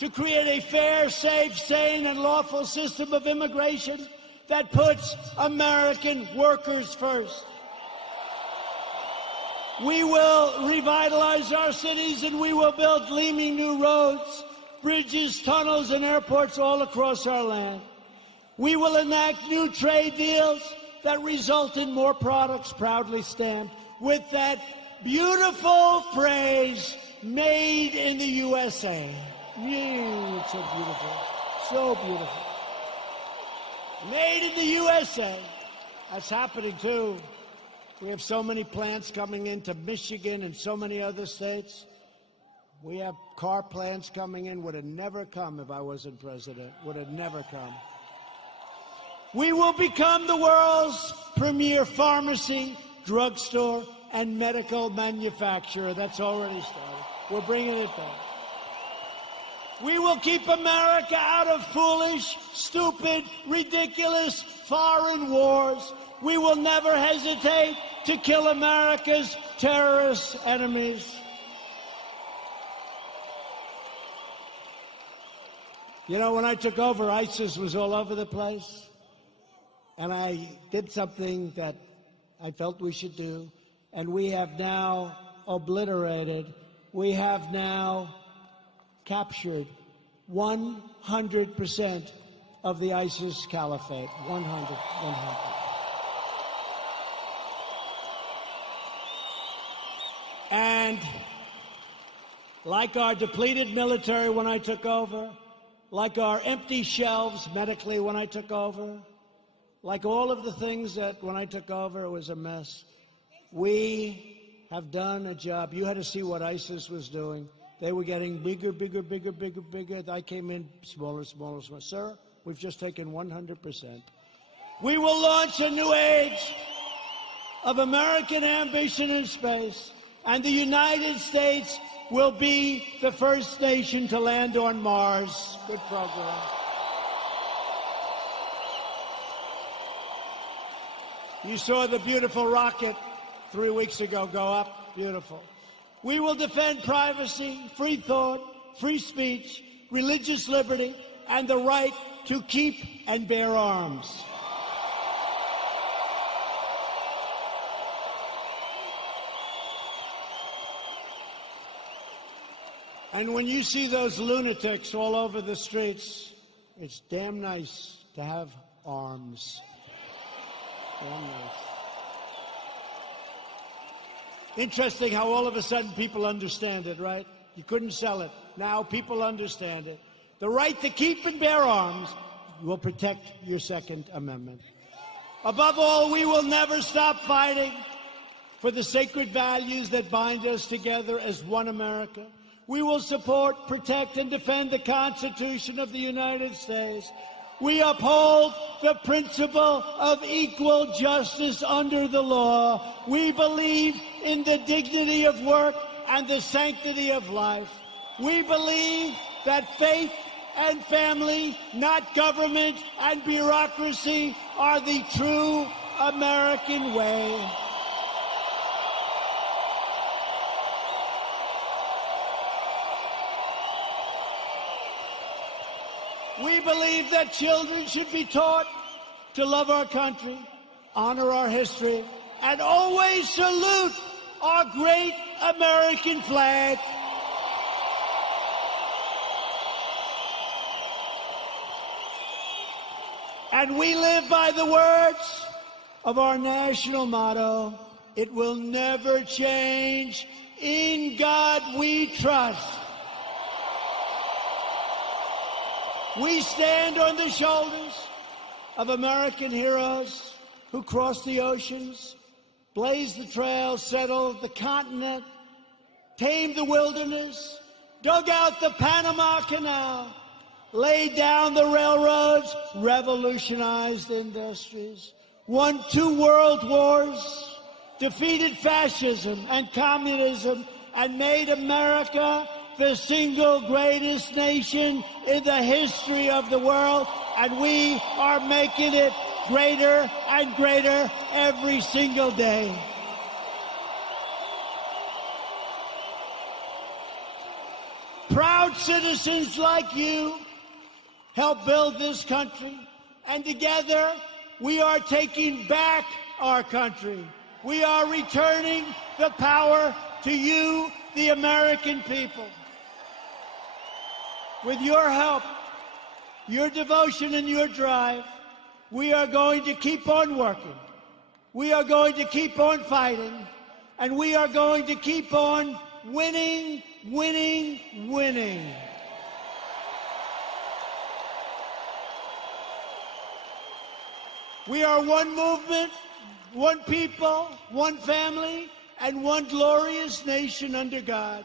to create a fair, safe, sane, and lawful system of immigration that puts American workers first. We will revitalize our cities, and we will build gleaming new roads, bridges, tunnels, and airports all across our land. We will enact new trade deals that result in more products proudly stamped with that beautiful phrase, made in the USA. It's so beautiful. So beautiful. Made in the USA. That's happening, too. We have so many plants coming into Michigan and so many other states. We have car plants coming in. Would have never come if I wasn't president. Would have never come. We will become the world's premier pharmacy, drugstore, and medical manufacturer. That's already started. We're bringing it back. We will keep America out of foolish, stupid, ridiculous foreign wars. We will never hesitate to kill America's terrorist enemies. You know, when I took over, ISIS was all over the place. And I did something that I felt we should do. And we have now obliterated, we have now captured 100% of the ISIS caliphate. 100. And like our depleted military when I took over, like our empty shelves medically when I took over, like all of the things that when I took over it was a mess, we have done a job. You had to see what ISIS was doing. They were getting bigger, bigger, bigger, bigger, bigger. I came in smaller, smaller, smaller. Sir, we've just taken 100%. We will launch a new age of American ambition in space, and the United States will be the first nation to land on Mars. Good program. You saw the beautiful rocket 3 weeks ago go up. Beautiful. We will defend privacy, free thought, free speech, religious liberty, and the right to keep and bear arms. And when you see those lunatics all over the streets, it's damn nice to have arms. Damn nice. Interesting how all of a sudden people understand it, right? You couldn't sell it. Now people understand it. The right to keep and bear arms will protect your Second Amendment. Above all, we will never stop fighting for the sacred values that bind us together as one America. We will support, protect, and defend the Constitution of the United States. We uphold the principle of equal justice under the law. We believe in the dignity of work and the sanctity of life. We believe that faith and family, not government and bureaucracy, are the true American way. We believe that children should be taught to love our country, honor our history, and always salute our great American flag. And we live by the words of our national motto, it will never change. In God we trust. We stand on the shoulders of American heroes who crossed the oceans, blazed the trails, settled the continent, tamed the wilderness, dug out the Panama Canal, laid down the railroads, revolutionized industries, won 2 world wars, defeated fascism and communism, and made America the single greatest nation in the history of the world, and we are making it greater and greater every single day. Proud citizens like you help build this country, and together we are taking back our country. We are returning the power to you, the American people. With your help, your devotion, and your drive, we are going to keep on working. We are going to keep on fighting, and we are going to keep on winning, winning, winning. We are one movement, one people, one family, and one glorious nation under God.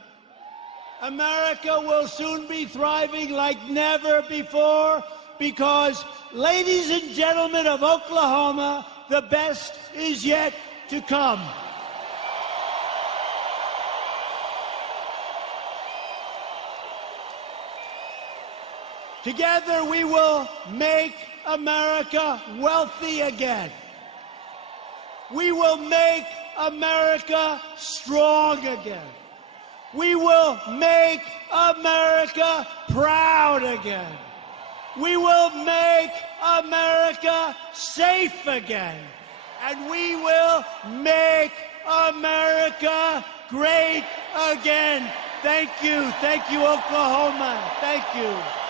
America will soon be thriving like never before because, ladies and gentlemen of Oklahoma, the best is yet to come. Together we will make America wealthy again. We will make America strong again. We will make America proud again. We will make America safe again. And we will make America great again. Thank you. Thank you, Oklahoma. Thank you.